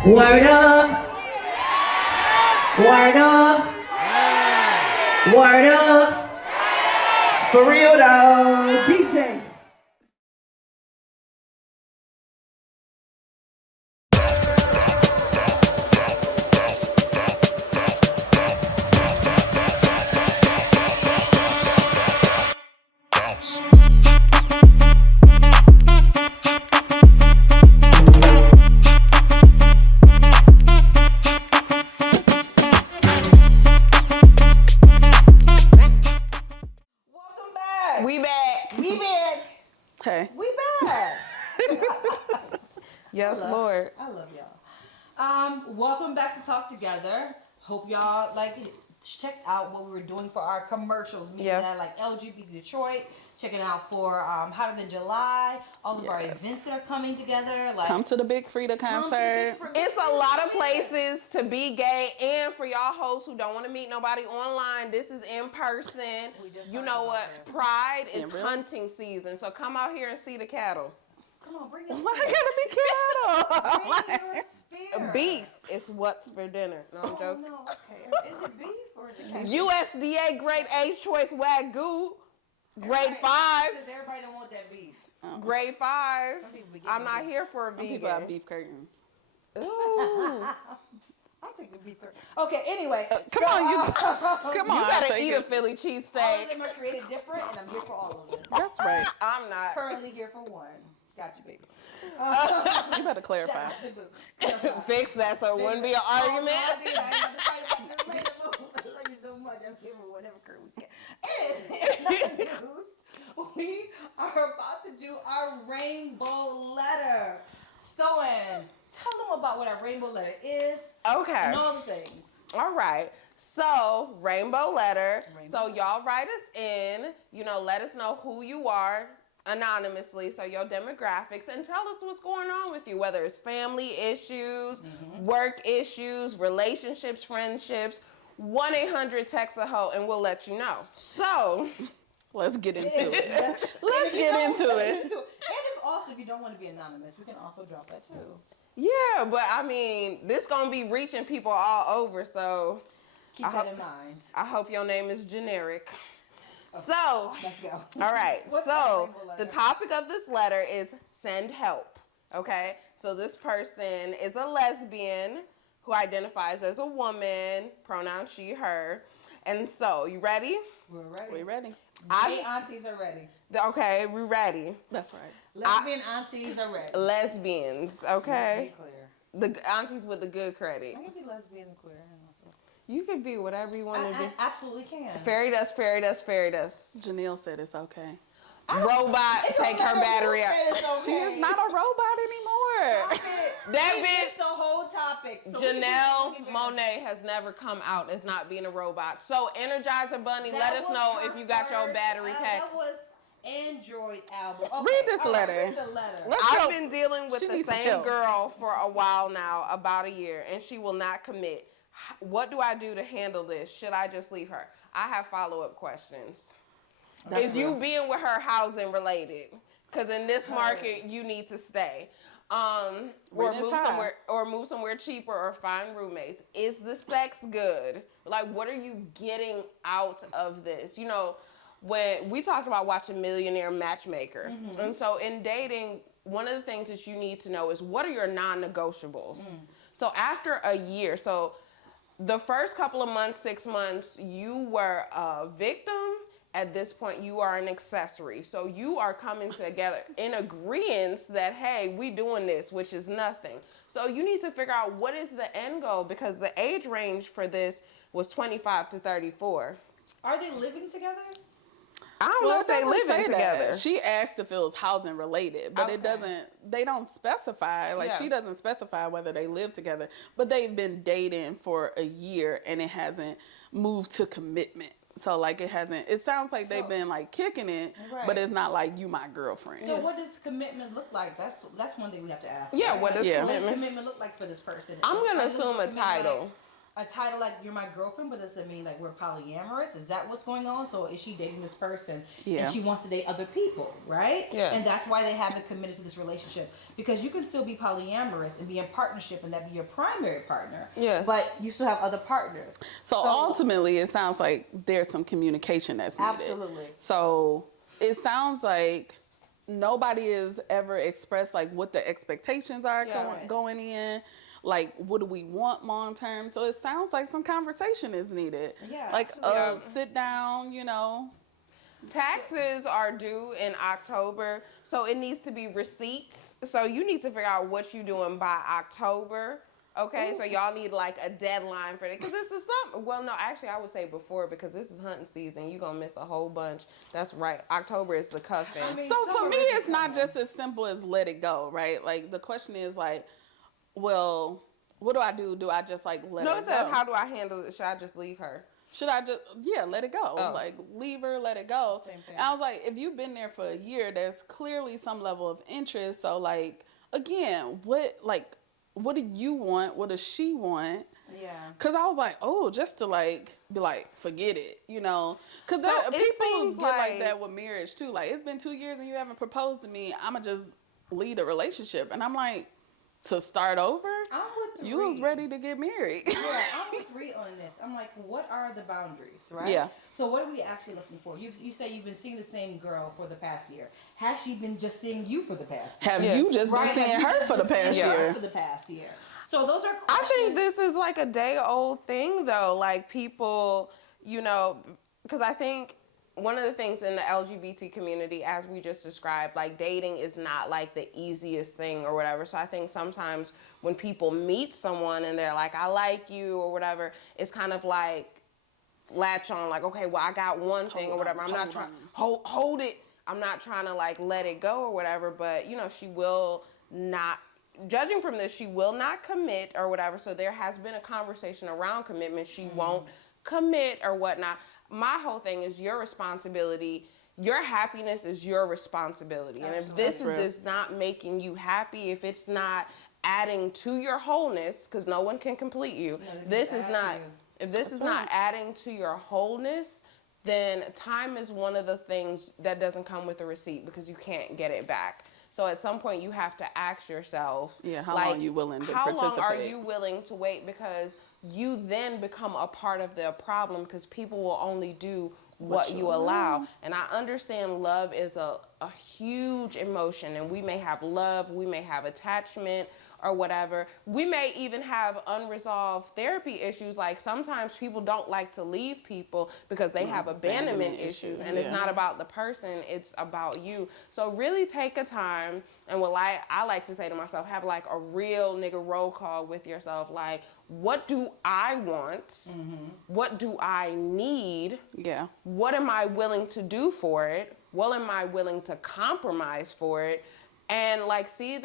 Word up. Word up. Word up. For real though. DJ. Hey. We back. Yes, Lord. I love y'all. Welcome back to Talk Together. Hope y'all checked out what we were doing for our commercials. Meaning that like LGBT Detroit, checking out for Hotter Than July, all of our events that are coming together. Like Come to the Big Frida concert. It's a lot of places to be gay, and for y'all hosts who don't want to meet nobody online, this is in person. You know what? Pride is hunting season, so come out here and see the cattle. Come on, bring your Why spear. gotta be cattle? Bring your spear. Beef is what's for dinner. No, I'm joking. No, okay. Is it beef or is it cattle? USDA grade A choice Wagyu, grade 5. Because everybody don't want that beef. Grade 5. I'm not here for a Some vegan. people have beef curtains. Ooh. I'll take the beef curtain. Okay, anyway. Come on. You gotta take eat it. a Philly All of cheesesteak. them are created different, and I'm here for all of them. That's right. I'm not. Currently here for one. Got you, baby. You better clarify. Fix that so it wouldn't be an argument. I did. I had to fight about this later. Love you so much. I'm here for whatever curve we get. And news, we are about to do our rainbow letter. Stoen, tell them about what our rainbow letter is. Okay. And all the things. All right. So, rainbow letter. So y'all write us in, let us know who you are anonymously, so your demographics, and tell us what's going on with you, whether it's family issues, work issues, relationships, friendships. 1-800-TEXT-A-HOE, and we'll let you know. So, let's get into it. Let's get into it. And also, if you don't want to be anonymous, we can also drop that too. Yeah, but I mean, this gonna be reaching people all over, so keep that in mind. I hope your name is generic. So, let's go. All right. So, the topic of this letter is send help. Okay? So, this person is a lesbian who identifies as a woman, pronoun she, her. And so, you ready? We're ready. We're ready. Gay aunties are ready. Okay, we're ready. That's right. Lesbian aunties are ready. Lesbians, okay? Let's be clear. The aunties with the good credit. I can be lesbian and queer. You can be whatever you want to be. I absolutely can. Fairy dust, fairy dust, fairy dust. Janelle said it's okay. Robot, take her battery out. Okay. She is not a robot anymore. That bitch. The whole topic. So Janelle Monáe has never come out as not being a robot. So Energizer Bunny, let us know if you got your battery pack. That was Android album. Okay. Read this letter. Read the letter. I've been dealing with She the needs some same help. girl for a while now, about a year, and she will not commit. What do I do to handle this? Should I just leave her? I have follow-up questions. Is you being with her housing related? Because in this market, you need to stay. Or move somewhere cheaper, or find roommates. Is the sex good? Like, what are you getting out of this? When we talked about watching Millionaire Matchmaker, and so in dating, one of the things that you need to know is, what are your non-negotiables? So after a year, the first couple of months, 6 months, you were a victim. At this point, you are an accessory. So you are coming together in agreement that, hey, we doing this, which is nothing. So you need to figure out, what is the end goal, because the age range for this was 25 to 34. Are they living together? I don't know if they living together. That. She asked if it was housing related, but they don't specify. Like, she doesn't specify whether they live together, but they've been dating for a year and it hasn't moved to commitment. So, like, it sounds like they've been, like, kicking it, but it's not like, you my girlfriend. So what does commitment look like? That's one thing we have to ask. Yeah, what does commitment? What does commitment look like for this person? I'm going to assume a title. A title like, you're my girlfriend, but does it mean like we're polyamorous? Is that what's going on? So is she dating this person and she wants to date other people, right? Yeah. And that's why they haven't committed to this relationship. Because you can still be polyamorous and be in partnership and that be your primary partner. Yeah. But you still have other partners. So ultimately, it sounds like there's some communication that's needed. Absolutely. So it sounds like nobody has ever expressed like what the expectations are going in. Like, what do we want long term? So it sounds like some conversation is needed. Yeah. Like, sit down, Taxes are due in October, so it needs to be receipts. So you need to figure out what you're doing by October. Okay, so y'all need like a deadline for that, because this is something. Well, no, actually, I would say before, because this is hunting season. You're gonna miss a whole bunch. That's right. October is the cuffing. I mean, so for me, it's not just as simple as let it go, right? Like, the question is like, well, what do I do? Do I just like let it go? No, it said, how do I handle it? Should I just leave her? Should I just, let it go. Like, leave her, let it go. Same thing. And I was like, if you've been there for a year, there's clearly some level of interest. So, like, again, what do you want? What does she want? Yeah. Because I was like, just to, like, be like, forget it, Because So people get like that with marriage, too. Like, it's been 2 years and you haven't proposed to me. I'm going to just leave the relationship. And I'm like, to start over? I'm with you was ready to get married. Yeah, I'm with Ree on this. I'm like, what are the boundaries, right? Yeah. So what are we actually looking for? You say you've been seeing the same girl for the past year. Has she been just seeing you for the past year? Have you just been seeing her for the past year? For the past year. So those are questions. I think this is like a day-old thing, though. Like, people, because I think one of the things in the LGBT community, as we just described, like, dating is not like the easiest thing or whatever. So I think sometimes when people meet someone and they're like, I like you or whatever, it's kind of like latch on, like, okay, well, I got one thing or whatever. I'm not trying hold it. I'm not trying to like let it go or whatever. But she will not. Judging from this, she will not commit or whatever. So there has been a conversation around commitment. She won't commit or whatnot. My whole thing is your responsibility. Your happiness is your responsibility. And if this is not making you happy, if it's not adding to your wholeness, because no one can complete you, if this is not adding to your wholeness, then time is one of those things that doesn't come with a receipt because you can't get it back. So at some point you have to ask yourself, how long are you willing to participate? How long are you willing to wait? Because you then become a part of the problem, because people will only do what you allow. And I understand love is a huge emotion, and we may have love, we may have attachment or whatever. We may even have unresolved therapy issues. Like sometimes people don't like to leave people because they have abandonment issues, and it's not about the person, it's about you. So really take a time, and what I like to say to myself, have like a real nigga roll call with yourself. Like, what do I want? What do I need? Yeah. What am I willing to do for it? What am I willing to compromise for it? And like see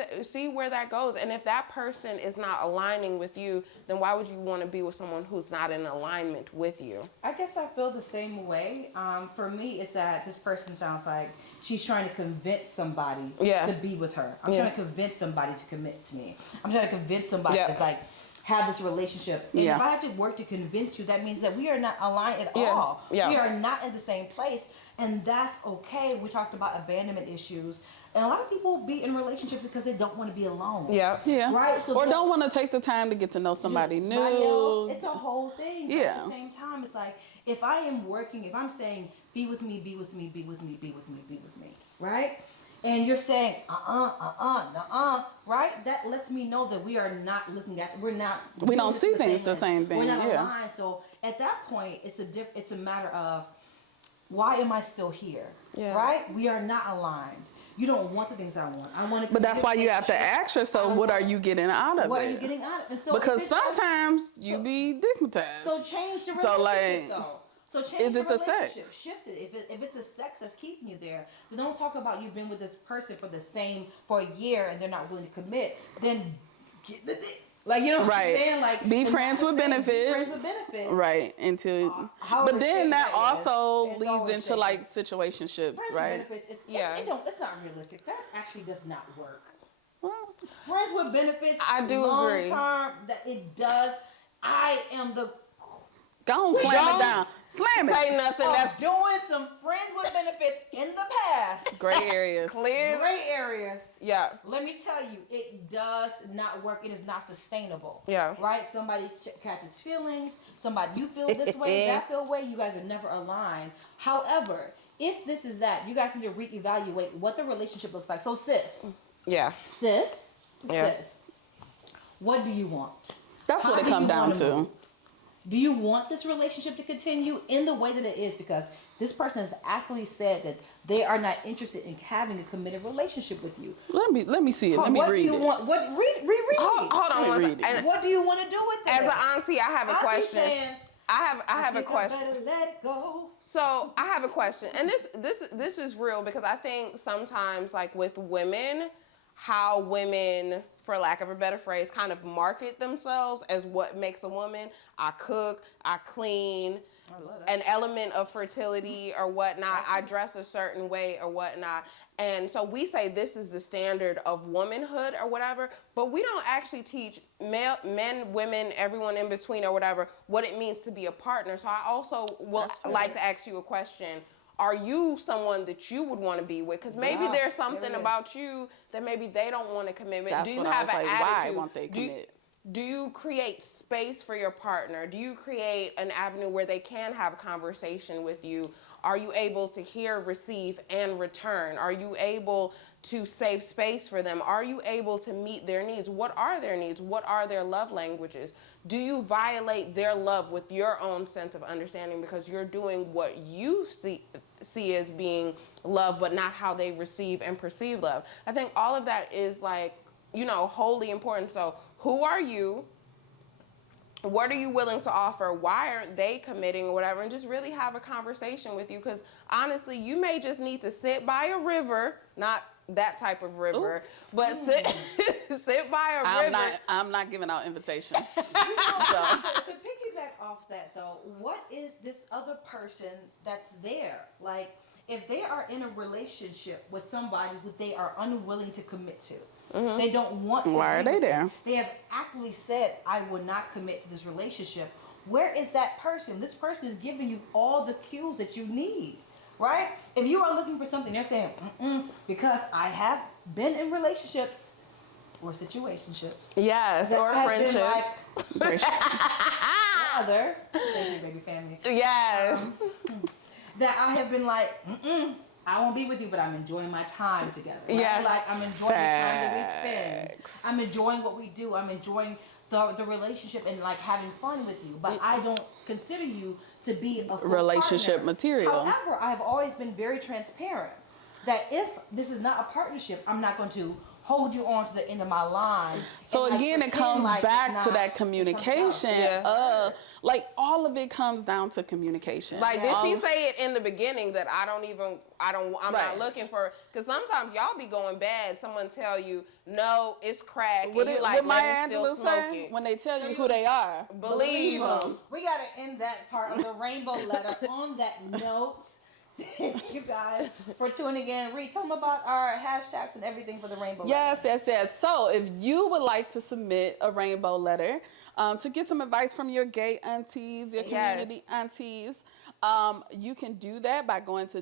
where that goes. And if that person is not aligning with you, then why would you want to be with someone who's not in alignment with you? I guess I feel the same way. For me, it's that this person sounds like she's trying to convince somebody to be with her. I'm trying to convince somebody to commit to me. I'm trying to convince somebody to like have this relationship. And if I have to work to convince you, that means that we are not aligned at all. We are not in the same place. And that's okay. We talked about abandonment issues. And a lot of people be in relationships because they don't want to be alone. Right? So or don't want to take the time to get to know somebody new. Else. It's a whole thing. But at the same time, it's like, if I am working, if I'm saying, be with me, be with me, be with me, be with me, be with me, right? And you're saying, right? That lets me know that we are not looking at, we don't see things the same thing. We're not aligned. So at that point, it's a matter of, why am I still here? Right? We are not aligned. You don't want the things I want. I want to. But that's why you have to ask yourself, what are you getting out of it? What are you getting out of it? So because sometimes you be digmatized. So change the relationship though. So change the relationship. Sex? Shift it. If it's a sex that's keeping you there, then don't talk about you've been with this person for a year and they're not willing to commit. Then get the dick. Like, you know what I'm saying? Like, be friends with benefits. Be friends with benefits. Right. But then that also leads into like situationships, right? It's not realistic. That actually does not work. Well, friends with benefits. I do agree. Long term, that it does. I am the. Go on, slam it down. Slam it. Say nothing. That's doing some friends with benefits in the past. Gray areas. Gray areas. Yeah. Let me tell you, it does not work. It is not sustainable. Yeah. Right? Somebody catches feelings. Somebody, you feel this way, that feel way. You guys are never aligned. However, if this is that, you guys need to reevaluate what the relationship looks like. So sis. Yeah. Sis. What do you want? That's what it comes down to. Do you want this relationship to continue in the way that it is? Because this person has actually said that they are not interested in having a committed relationship with you. Let me see it. Let me read it. Reread. Hold on one second. And what do you want to do with this? As an auntie, I have a question. I have a question. Let it go. So I have a question, and this is real, because I think sometimes, like with women, how women, for lack of a better phrase, kind of market themselves as what makes a woman. I cook, I clean, an element of fertility or whatnot. I dress a certain way or whatnot. And so we say this is the standard of womanhood or whatever, but we don't actually teach men, women, everyone in between or whatever, what it means to be a partner. So I also would like to ask you a question. Are you someone that you would want to be with? Because maybe there's something about you that maybe they don't want a commitment. Do you have an attitude? Why won't they commit? Do you create space for your partner? Do you create an avenue where they can have conversation with you? Are you able to hear, receive, and return? Are you able to save space for them? Are you able to meet their needs? What are their needs? What are their love languages? Do you violate their love with your own sense of understanding because you're doing what you see as being love, but not how they receive and perceive love? I think all of that is like, wholly important. So who are you? What are you willing to offer? Why aren't they committing or whatever? And just really have a conversation with you, because honestly, you may just need to sit by a river, not that type of river, but sit by a river. I'm not giving out invitations. To piggyback off that though, what is this other person that's there? Like, if they are in a relationship with somebody who they are unwilling to commit to, they don't want to. Why are they there? They have actively said, I will not commit to this relationship. Where is that person? This person is giving you all the cues that you need, right? If you are looking for something, they're saying, because I have been in relationships or situationships. Yes, or friendships. Other, thank you, baby family. Yes. That I have been like, I won't be with you, but I'm enjoying my time together. Right? Yeah. Like, I'm enjoying the time that we spend. I'm enjoying what we do. I'm enjoying the relationship and like having fun with you. But I don't consider you to be a full Relationship partner. material. However, I have always been very transparent that if this is not a partnership, I'm not going to hold you on to the end of my line. So and, like, again, it pretend comes like back it's to not- that it's communication. something else. Like all of it comes down to communication. Like, did she say it in the beginning that I'm Right. not looking for? Because sometimes y'all be going bad. Someone tell you, no, it's crack, and What you it, like, what Maya let me still Angelou smoke say? it. When they tell you who they are. Believe them. We got to end that part of the rainbow letter on that note. Thank you guys for tuning in. Reed, tell them about our hashtags and everything for the rainbow letter. Yes. So if you would like to submit a rainbow letter to get some advice from your gay aunties, your community aunties, you can do that by going to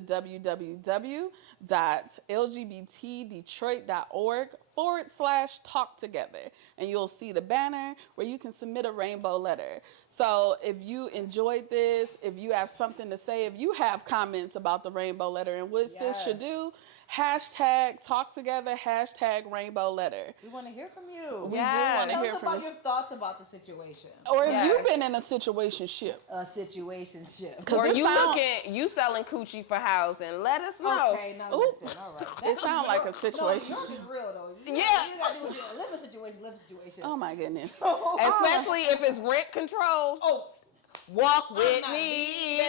www.lgbtdetroit.org/Talk Together. And you'll see the banner where you can submit a rainbow letter. So if you enjoyed this, if you have something to say, if you have comments about the rainbow letter and what sis should do, hashtag Talk Together, hashtag rainbow letter. We want to hear from you. We do want to Tell hear us from about you. your thoughts about the situation. Or if you've been in a situationship. A situationship. Or it you sound- you selling coochie for housing. Let us know. Okay, now Ooh. listen. All right. It sounds like a No, situation. yours is real though. You got to do it. Live a situation. Oh my goodness. Especially if it's rent controlled. Oh. Walk with me.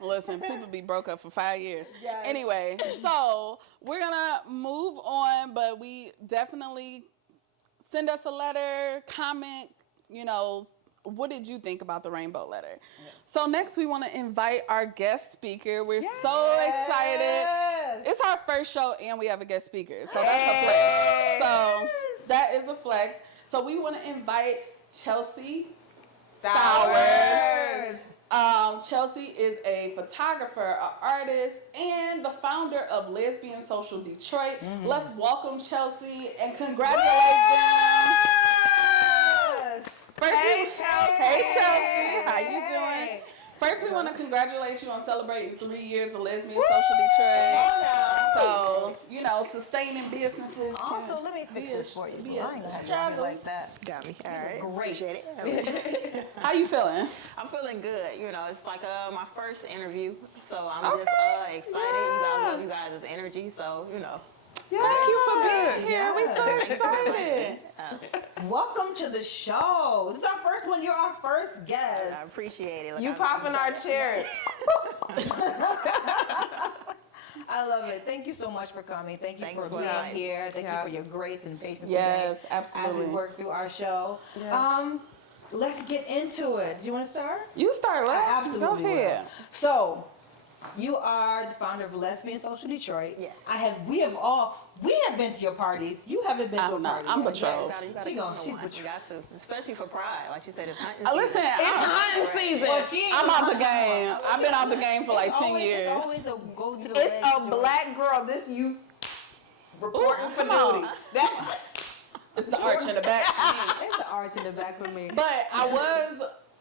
Listen, people be broke up for 5 years. Yes. Anyway, so we're gonna move on, but we definitely send us a letter, comment, what did you think about the rainbow letter? Yes. So next we want to invite our guest speaker. We're so excited. It's our first show and we have a guest speaker. So that's a flex. So that is a flex. So we want to invite Chelsea Sowers. Chelsea is a photographer, an artist, and the founder of Lesbian Social Detroit. Let's welcome Chelsea and congratulate them. First, hey Chelsea, how you doing? First, we want to congratulate you on celebrating 3 years of Lesbian Social Detroit. So, sustaining businesses. Also, let me fix this for you. Be a I ain't gonna do struggle. it like that. Got me. All right. Great. Appreciate it. How you feeling? I'm feeling good. It's like my first interview, so I'm just excited. I love you guys' energy, so Thank you for being here. We're so excited. Welcome to the show. This is our first one. You're our first guest. I appreciate it. You popping our cherry. I love it. Thank you so much for coming. Thank you for being here. Thank you for your grace and patience. Yes, today absolutely. As we work through our show. Let's get into it. Do you want to start? You start, I let's absolutely go ahead. will. So, you are the founder of Lesbian Social Detroit. Yes. We have been to your parties. You haven't been to a party. I'm yet. betrothed. You gotta She go gonna- to she's one. betrothed. You got to, especially for Pride. Like you said, it's hunting Listen, It's hunting season. I'm out the game. I've been out the game for like 10 years. It's always a go to the It's a black girl. This you reporting for come on. duty. That It's the arch in the back for me. There's the arts in the back for me. But I was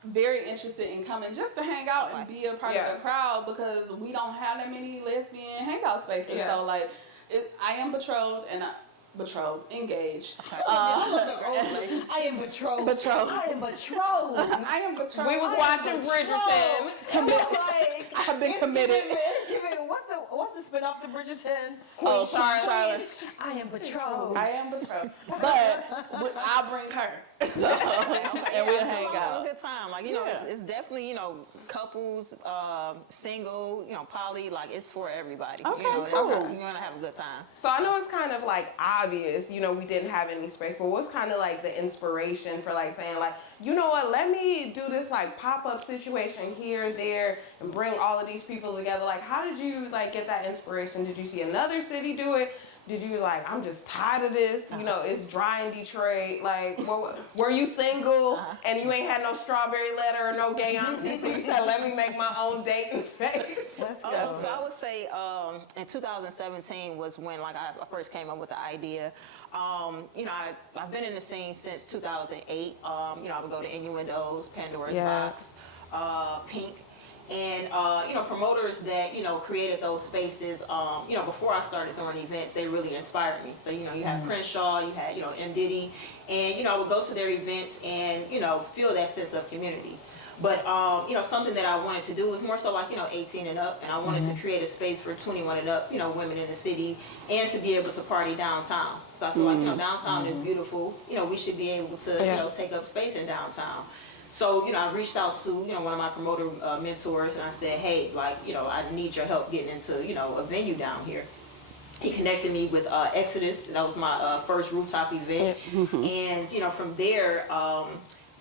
very interested in coming just to hang out and be a part of the crowd because we don't have that many lesbian hangout spaces. Yeah. So I am betrothed and engaged. I am betrothed. Betrothed. I am betrothed. I am betrothed. we was watching Bridgerton. I've been committed. What's the spin off the Bridgerton? Oh, Charlotte. I am betrothed. I am betrothed. But I'll bring her. So, and we'll hang out. good time. Like, you know, it's definitely, you know, couples, single, you know, poly, like it's for everybody. Okay, you know, cool. you're gonna have a good time. So I know it's kind of like obvious, you know, we didn't have any space, but what's kind of like the inspiration for like saying like, you know what, let me do this like pop-up situation here, there, and bring all of these people together. Like, how did you like get that inspiration? Did you see another city do it? Did you like, I'm just tired of this, you know, it's dry in Detroit. Like, were you single and you ain't had no strawberry letter or no gay auntie, so you said, let me make my own dating space? So I would say in 2017 was when like I first came up with the idea. You know, I've been in the scene since 2008. You know, I would go to Innuendos, Pandora's Box, Pink. And, you know, promoters that, you know, created those spaces, you know, before I started throwing events, they really inspired me. So, you know, you had Crenshaw, you had, you know, M. Diddy, and, you know, I would go to their events and, you know, feel that sense of community. But, you know, something that I wanted to do was more so like, you know, 18 and up, and I wanted to create a space for 21 and up, you know, women in the city, and to be able to party downtown. So I feel like, you know, downtown is beautiful. You know, we should be able to, you know, take up space in downtown. So, you know, I reached out to, you know, one of my promoter mentors, and I said, hey, like, you know, I need your help getting into, you know, a venue down here. He connected me with Exodus. That was my first rooftop event. And, you know, from there,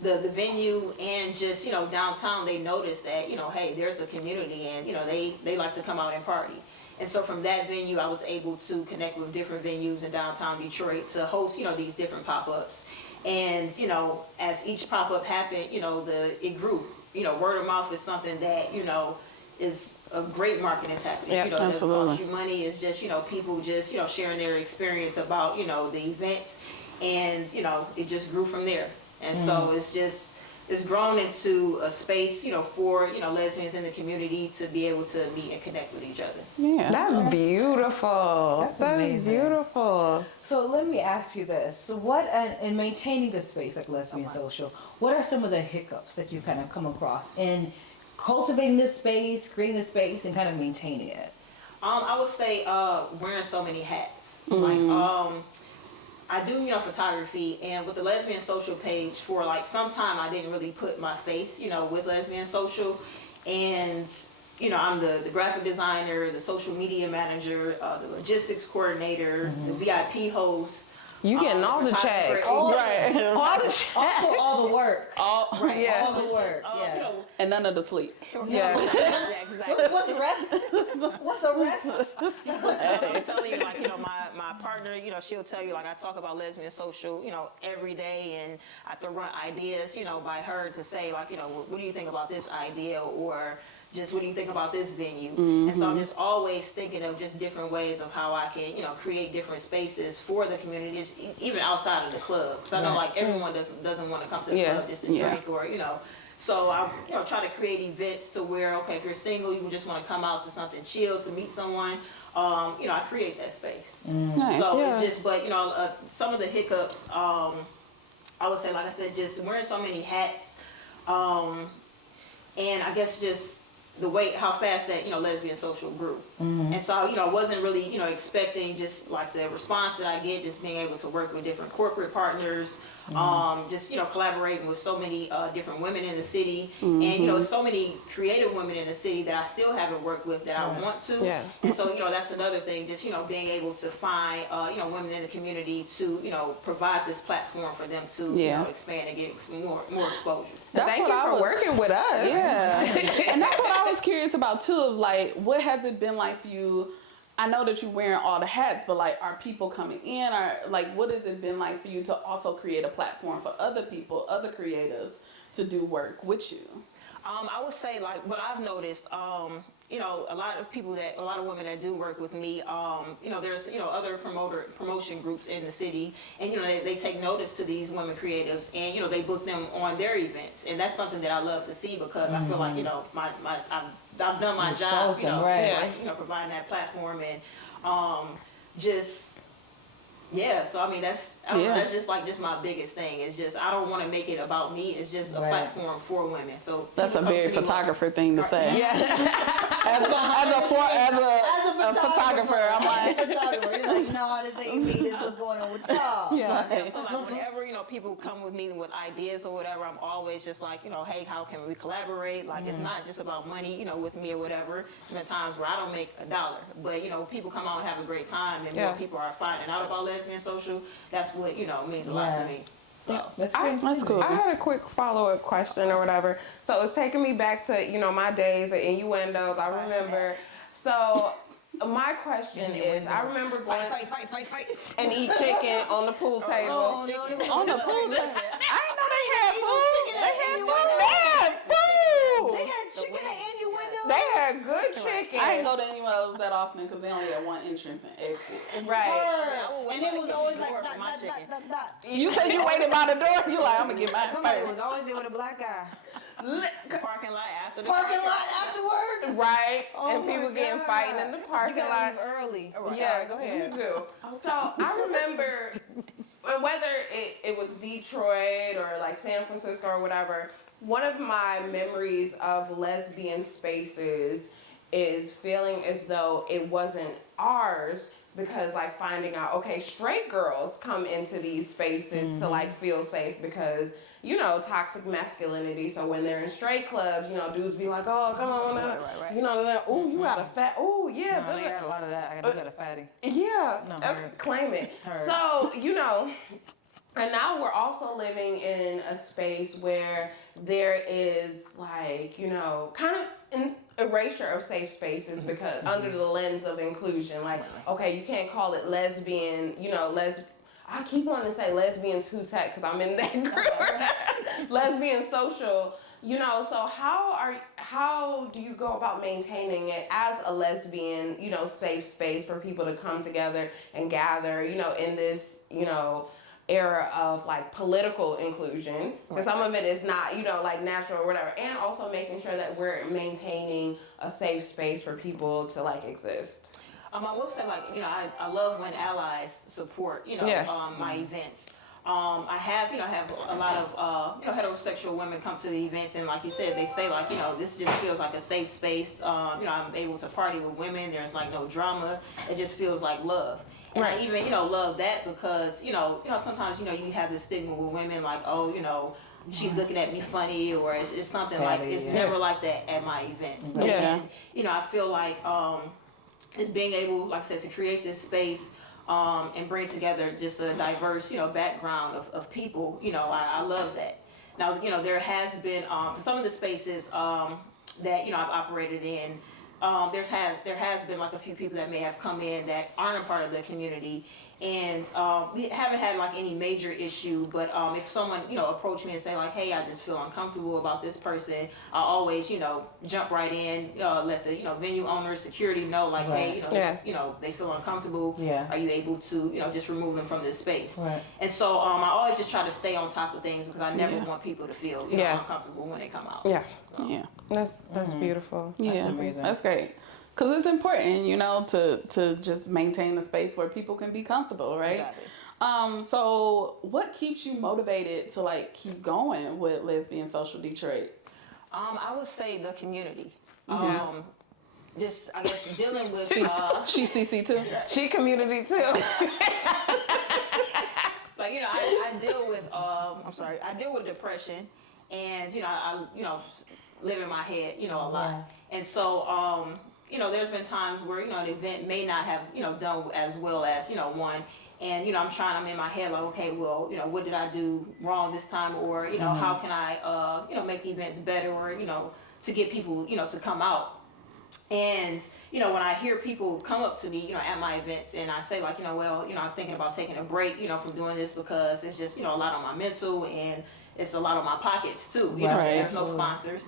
the venue and just, you know, downtown, they noticed that, you know, hey, there's a community and, you know, they like to come out and party. And so from that venue, I was able to connect with different venues in downtown Detroit to host, you know, these different pop-ups. And, you know, as each pop-up happened, you know, it grew. You know, word of mouth is something that, you know, is a great marketing tactic. You know, it doesn't cost you money. It's just, you know, people just, you know, sharing their experience about, you know, the event. And, you know, it just grew from there. And so it's grown into a space, you know, for, you know, lesbians in the community to be able to meet and connect with each other. Yeah, that's beautiful. That is beautiful. So let me ask you this. So what, in maintaining a space like Lesbian Social, what are some of the hiccups that you kind of come across in cultivating this space, creating this space, and kind of maintaining it? I would say wearing so many hats. Like, I do, you know, photography, and with the Lesbian Social page for like some time, I didn't really put my face, you know, with Lesbian Social, and you know, I'm the graphic designer, the social media manager, the logistics coordinator, the VIP host. You getting all the checks, right? All the checks, also all the work, all the work, You know, And none of the sleep. yeah. Exactly. What's the rest? What's the rest? I'm telling you, like, you know, my partner, you know, she'll tell you, like, I talk about Lesbian Social, you know, every day, and I throw run ideas, you know, by her to say, like, you know, what do you think about this idea, or just what do you think about this venue? And so I'm just always thinking of just different ways of how I can, you know, create different spaces for the communities, even outside of the club. Because I know, like, everyone doesn't want to come to the club just to drink or, you know. So I, you know, try to create events to where, okay, if you're single, you just want to come out to something chill to meet someone. You know, I create that space. So it's just, but you know, some of the hiccups, I would say, like I said, just wearing so many hats, and I guess just the way, how fast that, you know, Lesbian Social grew. And so, you know, I wasn't really, you know, expecting just like the response that I get, just being able to work with different corporate partners, just, you know, collaborating with so many different women in the city, and, you know, so many creative women in the city that I still haven't worked with that I want to. And so, you know, that's another thing, just, you know, being able to find, you know, women in the community to, you know, provide this platform for them to, you know, expand and get more exposure. Thank you for working with us. Yeah. And that's what I was curious about too, of like, what has it been like for you? I know that you're wearing all the hats, but like, are people coming in, or like, what has it been like for you to also create a platform for other people, other creatives to do work with you? I would say, like, what I've noticed, you know, a lot of women that do work with me, you know, there's, you know, other promotion groups in the city, and, you know, they take notice to these women creatives, and, you know, they book them on their events, and that's something that I love to see, because I feel like, you know, I've done my job, you know, providing that platform, and just Yeah, so I mean that's that's just my biggest thing. It's just I don't want to make it about me. It's just a platform for women. So that's a very photographer thing to say. Yeah. as a photographer, I'm like, you're like, no, this ain't me. This is what's going on with y'all. Yeah. So like whenever people come with me with ideas or whatever, I'm always just like, hey, how can we collaborate? Like it's not just about money, with me or whatever. There's been times where I don't make $1, but people come out and have a great time, and more people are finding out about lesbian social. That's what means a lot to me. So that's cool. I had a quick follow-up question or whatever. So it's taking me back to my days at Innuendos. I remember. So my question is, I remember going fight. and eat chicken on the pool table. On the pool table. I didn't know they had food. They had food. They had chicken at Innuendos. They had good chicken. I didn't go to Innuendos that often because they only had one entrance and exit. Right. And it was always like that. You said you waited by the door. You like, I'm gonna get mine Somebody first. was always there with a black guy. Parking lot after the Parking lot afterwards. Right. And people getting fighting in the parking lot. Early. Yeah, go ahead. You do. So I remember whether it was Detroit or like San Francisco or whatever, one of my memories of lesbian spaces is feeling as though it wasn't ours, because like finding out, okay, straight girls come into these spaces to like feel safe because toxic masculinity. So when they're in straight clubs, dudes be like, oh, come on, Right. oh, you got a fat, oh, yeah. No, they got a lot of that. I got a fatty. Yeah, No, claim it. So, and now we're also living in a space where there is like, kind of an erasure of safe spaces because under the lens of inclusion, like, okay, you can't call it lesbian, I keep wanting to say lesbians who tech because I'm in that group. Lesbian social, so how do you go about maintaining it as a lesbian, safe space for people to come together and gather, in this, era of like political inclusion, because some of it is not, like natural or whatever, and also making sure that we're maintaining a safe space for people to like exist. I will say, like, I love when allies support, my events. I have a lot of, heterosexual women come to the events, and like you said, they say like, this just feels like a safe space. I'm able to party with women. There's like no drama. It just feels like love. And I even, love that because, sometimes, you have this stigma with women like, oh, she's looking at me funny, or it's something like, it's never like that at my events. Yeah. And, I feel like, it's being able, like I said, to create this space and bring together just a diverse, background of people. I love that. Now, there has been some of the spaces that I've operated in. There has been like a few people that may have come in that aren't a part of the community, and we haven't had like any major issue. But if someone approach me and say like, hey, I just feel uncomfortable about this person, I always jump right in, let the venue owner, security know like, hey, they feel uncomfortable. Yeah. Are you able to just remove them from this space? Right. And so I always just try to stay on top of things because I never want people to feel uncomfortable when they come out. Yeah. So. Yeah. That's beautiful. Yeah, amazing. that's great. Because it's important, to just maintain a space where people can be comfortable, right? Exactly. So what keeps you motivated to like keep going with Lesbian Social Detroit? I would say the community. Just I guess dealing with She CC too. She community too. like I deal with I deal with depression, and I live in my head a lot, and so there's been times where an event may not have done as well as one, and I'm in my head like, okay, well what did I do wrong this time, or how can I make the events better, or to get people to come out. And when I hear people come up to me at my events, and I say like I'm thinking about taking a break from doing this because it's just a lot on my mental, and it's a lot on my pockets too. There's no sponsors.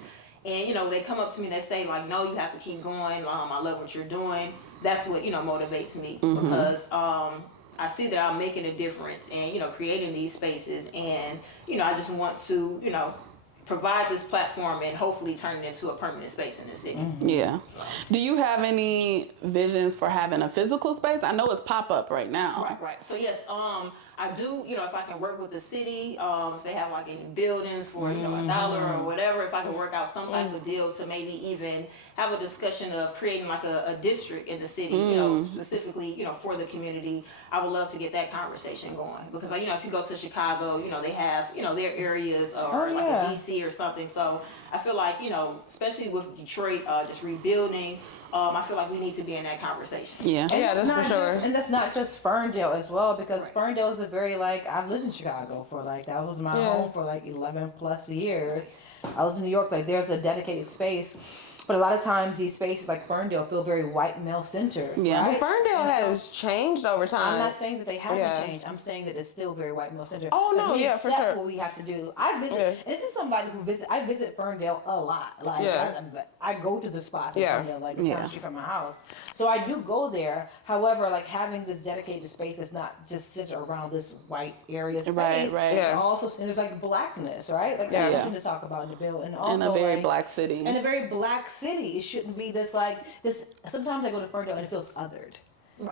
And they come up to me and they say like, no, you have to keep going. I love what you're doing. That's what motivates me, because I see that I'm making a difference and creating these spaces, and I just want to provide this platform and hopefully turn it into a permanent space in the city. Yeah. Do you have any visions for having a physical space? I know it's pop-up right now. Right. So yes, I do, if I can work with the city, if they have like any buildings for, $1 or whatever, if I can work out some type of deal to maybe even have a discussion of creating like a district in the city, specifically, for the community, I would love to get that conversation going. Because like, if you go to Chicago, they have, their areas or like a DC or something. So I feel like, especially with Detroit just rebuilding, I feel like we need to be in that conversation. Yeah, And that's for sure. And that's not just Ferndale as well, because Ferndale is a very I've lived in Chicago for that was my home for 11 plus years. I lived in New York, there's a dedicated space. But a lot of times these spaces like Ferndale feel very white male centered. Yeah. Right? But Ferndale has changed over time. I'm not saying that they haven't changed. I'm saying that it's still very white male centered. Oh, no, we for accept sure. what we have to do. I visit, and this is somebody who I visit Ferndale a lot. I go to the spots in Ferndale, down the street from my house. So I do go there. However, having this dedicated space that's not just centered around this white area space. Right. And also, and there's blackness, right? That's something to talk about in the bill. And also, in a very black city. In a very black city. It shouldn't be this. Sometimes I go to Ferndale and it feels othered.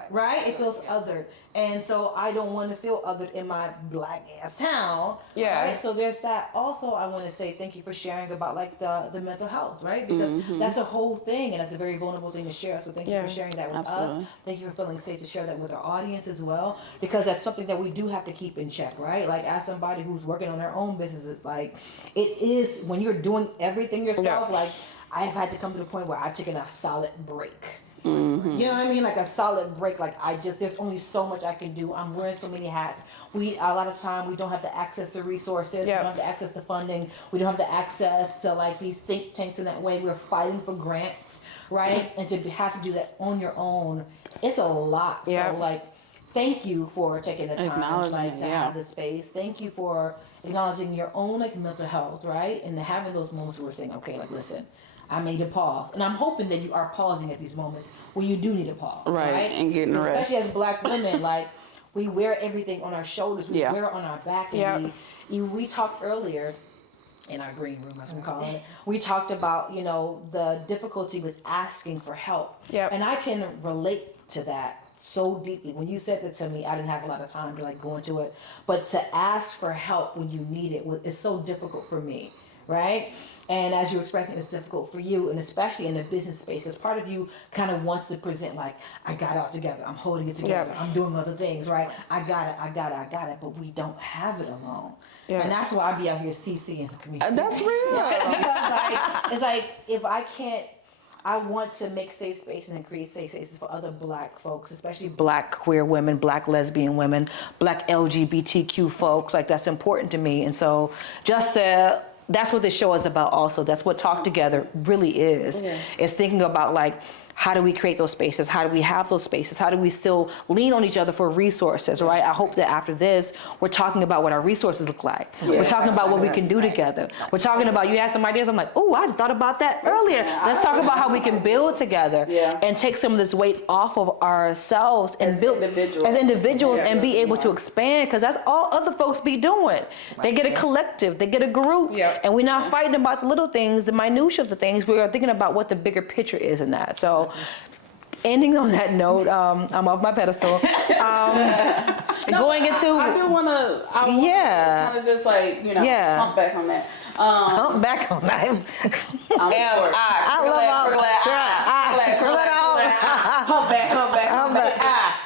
Right? It feels othered. And so I don't want to feel othered in my black ass town. Yeah. Right? So there's that. Also, I want to say thank you for sharing about the mental health, right? Because that's a whole thing and it's a very vulnerable thing to share. So thank you for sharing that with us. Thank you for feeling safe to share that with our audience as well. Because that's something that we do have to keep in check, right? As somebody who's working on their own businesses, it is when you're doing everything yourself, I've had to come to the point where I've taken a solid break. You know what I mean? A solid break. There's only so much I can do. I'm wearing so many hats. A lot of time we don't have the access to resources. We don't have the access to funding. We don't have the access to these think tanks in that way. We're fighting for grants, right? And to have to do that on your own, it's a lot. So thank you for taking the time to have this space. Thank you for acknowledging your own mental health, right? And having those moments where we're saying, okay, listen, I made a pause. And I'm hoping that you are pausing at these moments when you do need a pause. Right. And getting a rest. Especially as Black women, we wear everything on our shoulders. We wear it on our back. And we talked earlier in our green room, as we call it. We talked about, the difficulty with asking for help. And I can relate to that so deeply. When you said that to me, I didn't have a lot of time to go into it. But to ask for help when you need it is so difficult for me. Right? And as you're expressing, it's difficult for you, and especially in the business space, because part of you kind of wants to present I got it all together, I'm holding it together, I'm doing other things, right? I got it, but we don't have it alone. And that's why I be out here CCing the community. That's real. Because if I can't, I want to make safe spaces and create safe spaces for other Black folks, especially Black queer women, Black lesbian women, Black LGBTQ folks. That's important to me. And so just that's what this show is about also. That's what Talk Together really is. It's thinking about how do we create those spaces? How do we have those spaces? How do we still lean on each other for resources, right? I hope that after this, we're talking about what our resources look like. We're talking about what we can do together. We're talking about, you had some ideas, I'm oh, I thought about that earlier. Let's talk about how we can build together and take some of this weight off of ourselves and build as individuals and be able to expand, because that's all other folks be doing. They get a collective, they get a group, and we're not fighting about the little things, the minutia of the things. We are thinking about what the bigger picture is in that. So ending on that note, I'm off my pedestal. Going into, I do want to, kind of just pump back on that. Pump back on that. Hump back.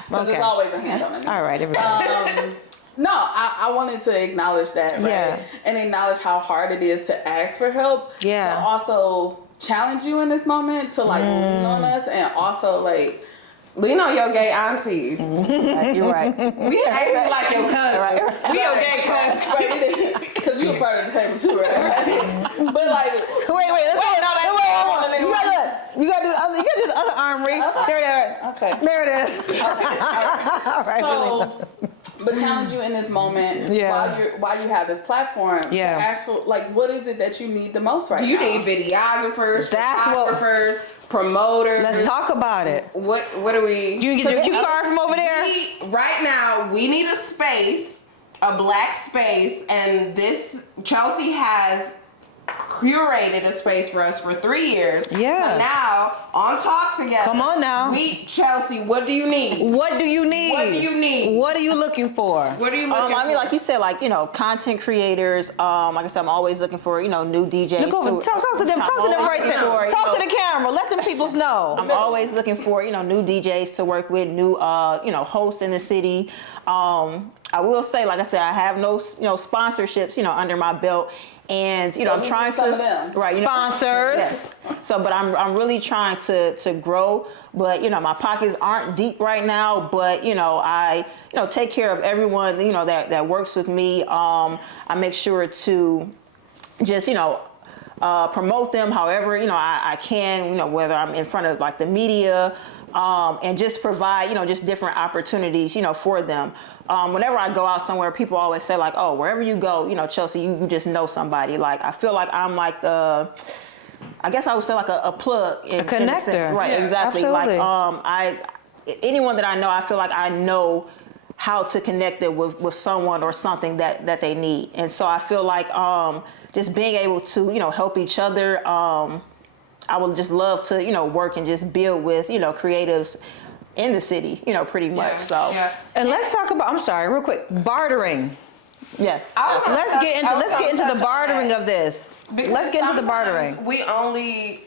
Because it's always a hand on it. All right, everybody. No, I wanted to acknowledge that, right? And acknowledge how hard it is to ask for help. To also challenge you in this moment to lean on us, and also lean on your gay aunties. You're right. We actually like your cousins. We your gay cousins. Because you a part of the table too, right? But wait, let's you gotta do the other arm, Ree. There. Okay. There it is. Okay. All right. So, but challenge you in this moment while you have this platform to ask for what is it that you need the most right now? You need videographers, photographers, promoters. Let's talk about it. What do we? You get your cue card from over there? Right now, we need a space, a Black space, and Chelsea has curated a space for us for 3 years. Yeah. So now on Talk Together. Come on now. Chelsea, what do you need? What do you need? What do you need? What are you looking for? What are you looking for? I mean, like you said, like, content creators. Like I said, I'm always looking for, new DJs. Look over, talk to them. Talk to them right there. Talk to the camera. Let them people know. I'm always looking for, new DJs to work with, new, hosts in the city. I will say, like I said, I have no, sponsorships, under my belt. And I'm trying to sponsors. Yes. So, but I'm really trying to grow. But my pockets aren't deep right now. But I take care of everyone that works with me. I make sure to just promote them however I can. Whether I'm in front of like the media, and just provide just different opportunities for them. Whenever I go out somewhere, people always say like, oh, wherever you go, Chelsea, you just know somebody. Like, I feel like I'm like I guess I would say like a plug. A connector. In a sense. Right, Yeah, exactly. absolutely. Like, anyone that I know, I feel like I know how to connect it with someone or something that they need. And so I feel like just being able to, help each other, I would just love to, work and just build with, creatives in the city, pretty much. So, and let's talk about. I'm sorry, real quick. Bartering. Yes. Let's get into the bartering of this. Because let's get into the bartering. We only,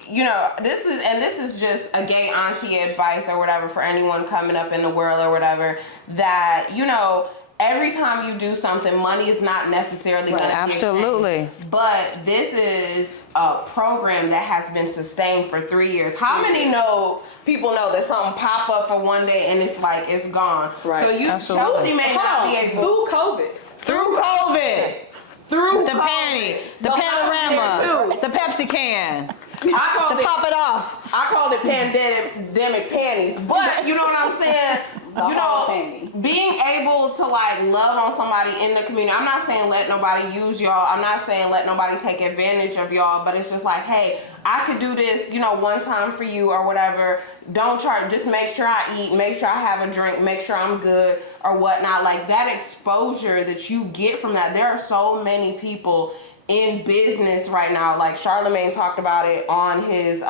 this is just a gay auntie advice or whatever for anyone coming up in the world or whatever, that, every time you do something, money is not necessarily going to absolutely. But this is a program that has been sustained for 3 years. How many people know that something pop up for one day and it's like it's gone? Right. So Chelsea may not be able through COVID. Through the panty, the panorama, the Pepsi can. Pop it off. I called it pandemic panties, but you know what I'm saying? Being able to like love on somebody in the community. I'm not saying let nobody use y'all. I'm not saying let nobody take advantage of y'all, but it's just like, hey, I could do this, one time for you or whatever. Don't charge, just make sure I eat, make sure I have a drink, make sure I'm good or whatnot. Like that exposure that you get from that. There are so many people in business right now. Like Charlemagne talked about it on his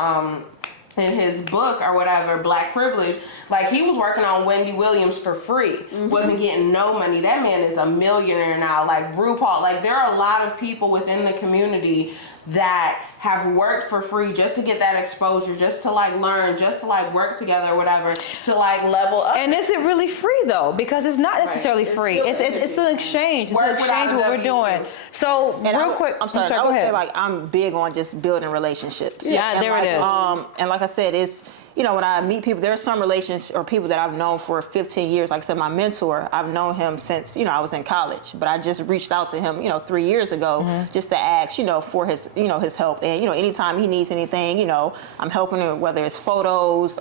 in his book or whatever, Black Privilege. Like he was working on Wendy Williams for free, wasn't getting no money. That man is a millionaire now. Like RuPaul, like there are a lot of people within the community that have worked for free just to get that exposure, just to like learn, just to like work together or whatever, to like level up. And is it really free though? Because it's not necessarily free. It's an exchange. It's an exchange what we're doing. So real quick, I'm sorry, I would say like I'm big on just building relationships. Yeah, there it is. And like I said, it's when I meet people, there are some relations or people that I've known for 15 years. Like I said, my mentor, I've known him since, I was in college, but I just reached out to him, 3 years ago just to ask, for his, his help. And, anytime he needs anything, I'm helping him, whether it's photos,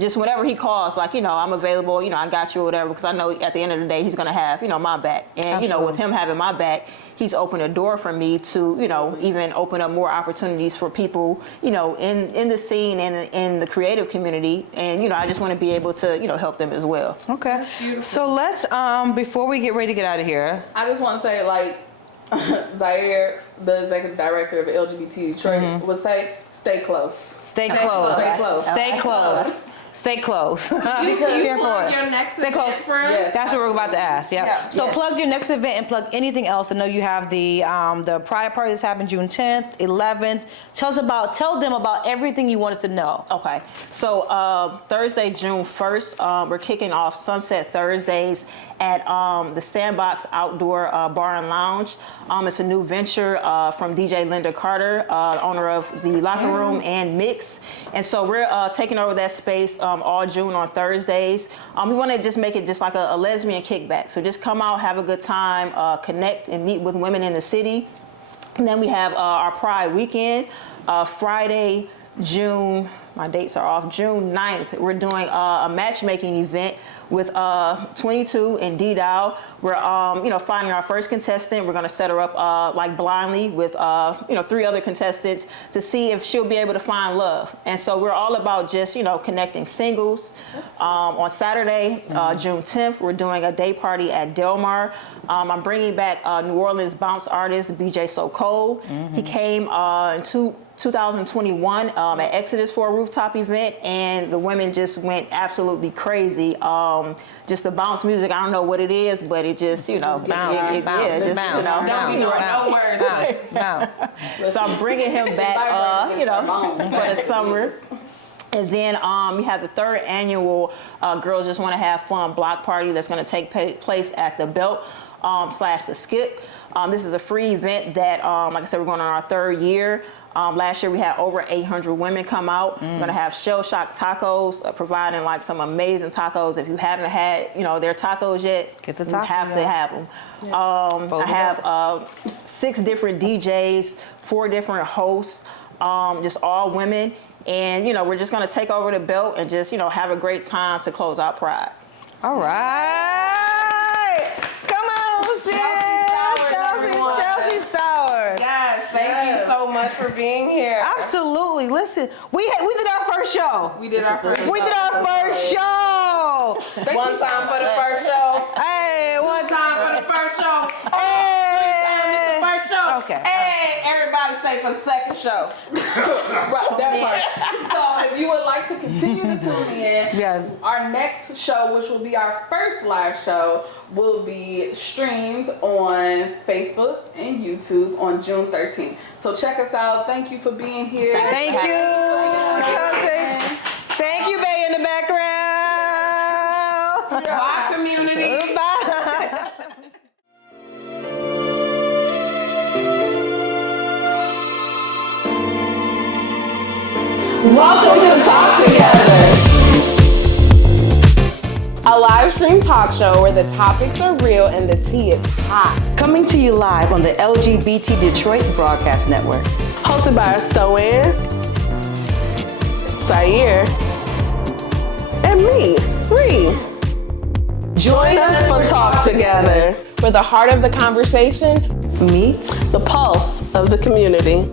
just whenever he calls, like, I'm available, I got you or whatever, because I know at the end of the day, he's going to have, my back. And, with him having my back, he's opened a door for me to, even open up more opportunities for people, in the scene and in the creative community. And, I just want to be able to, help them as well. Okay. So let's, before we get ready to get out of here. I just want to say, like, Zaire, the executive director of LGBT Detroit, would say, stay close. Stay close. Stay close. Stay close. Stay close. You plug your next event for us? Yes. That's what we're about to ask. Yeah. So plug your next event and plug anything else. I know you have the Pride Party that's happening June 10th, 11th. Tell them about everything you want us to know. Okay. So Thursday, June 1st, we're kicking off Sunset Thursdays at the Sandbox Outdoor Bar and Lounge. It's a new venture from DJ Linda Carter, owner of the Locker Room and Mix. And so we're taking over that space all June on Thursdays. We want to just make it just like a lesbian kickback. So just come out, have a good time, connect and meet with women in the city. And then we have our Pride weekend, Friday, my dates are off, June 9th. We're doing a matchmaking event with 22 and D-Dial. We're finding our first contestant. We're going to set her up like blindly with 3 other contestants to see if she'll be able to find love. And so we're all about just connecting singles. On Saturday, June 10th, we're doing a day party at Del Mar. I'm bringing back New Orleans bounce artist BJ So Cold. He came in 2021 at Exodus for a rooftop event, and the women just went absolutely crazy. Just the bounce music, I don't know what it is, but it just, bounce. Don't no words. So I'm bringing him back, for the summer. And then you have the 3rd annual Girls Just Want to Have Fun block party that's going to take place at the Belt / the Skip. This is a free event that, like I said, we're going on our 3rd year. Last year we had over 800 women come out. We're going to have Shell Shock Tacos, providing like some amazing tacos. If you haven't had, their tacos yet, Get the you tacos, have to have them. I have 6 different DJs, 4 different hosts, just all women. And, we're just going to take over the Belt and just, have a great time to close out Pride. All right. Come on, sis. Chelsea Stowers. Yes, thank you so much for being here. Absolutely. Listen, we did our first show. We did our first We did our first show. One time for the first show. Hey, one Time for the first show. Hey. First show. Okay. Hey, everybody stay for the second show. Right, that part. So if you would like to continue to tune in, Yes. our next show, which will be our first live show, will be streamed on Facebook and YouTube on June 13th. So check us out. Thank you for being here. Thank you. Chelsea. Thank you, Bay, in the background. Bye, community. Bye. Welcome to Talk Togethr, a live stream talk show where the topics are real and the tea is hot. Coming to you live on the LGBT Detroit Broadcast Network. Hosted by Stoen, Sair, and me, Ree. Join us for Talk Togethr, where the heart of the conversation Meets the pulse of the community.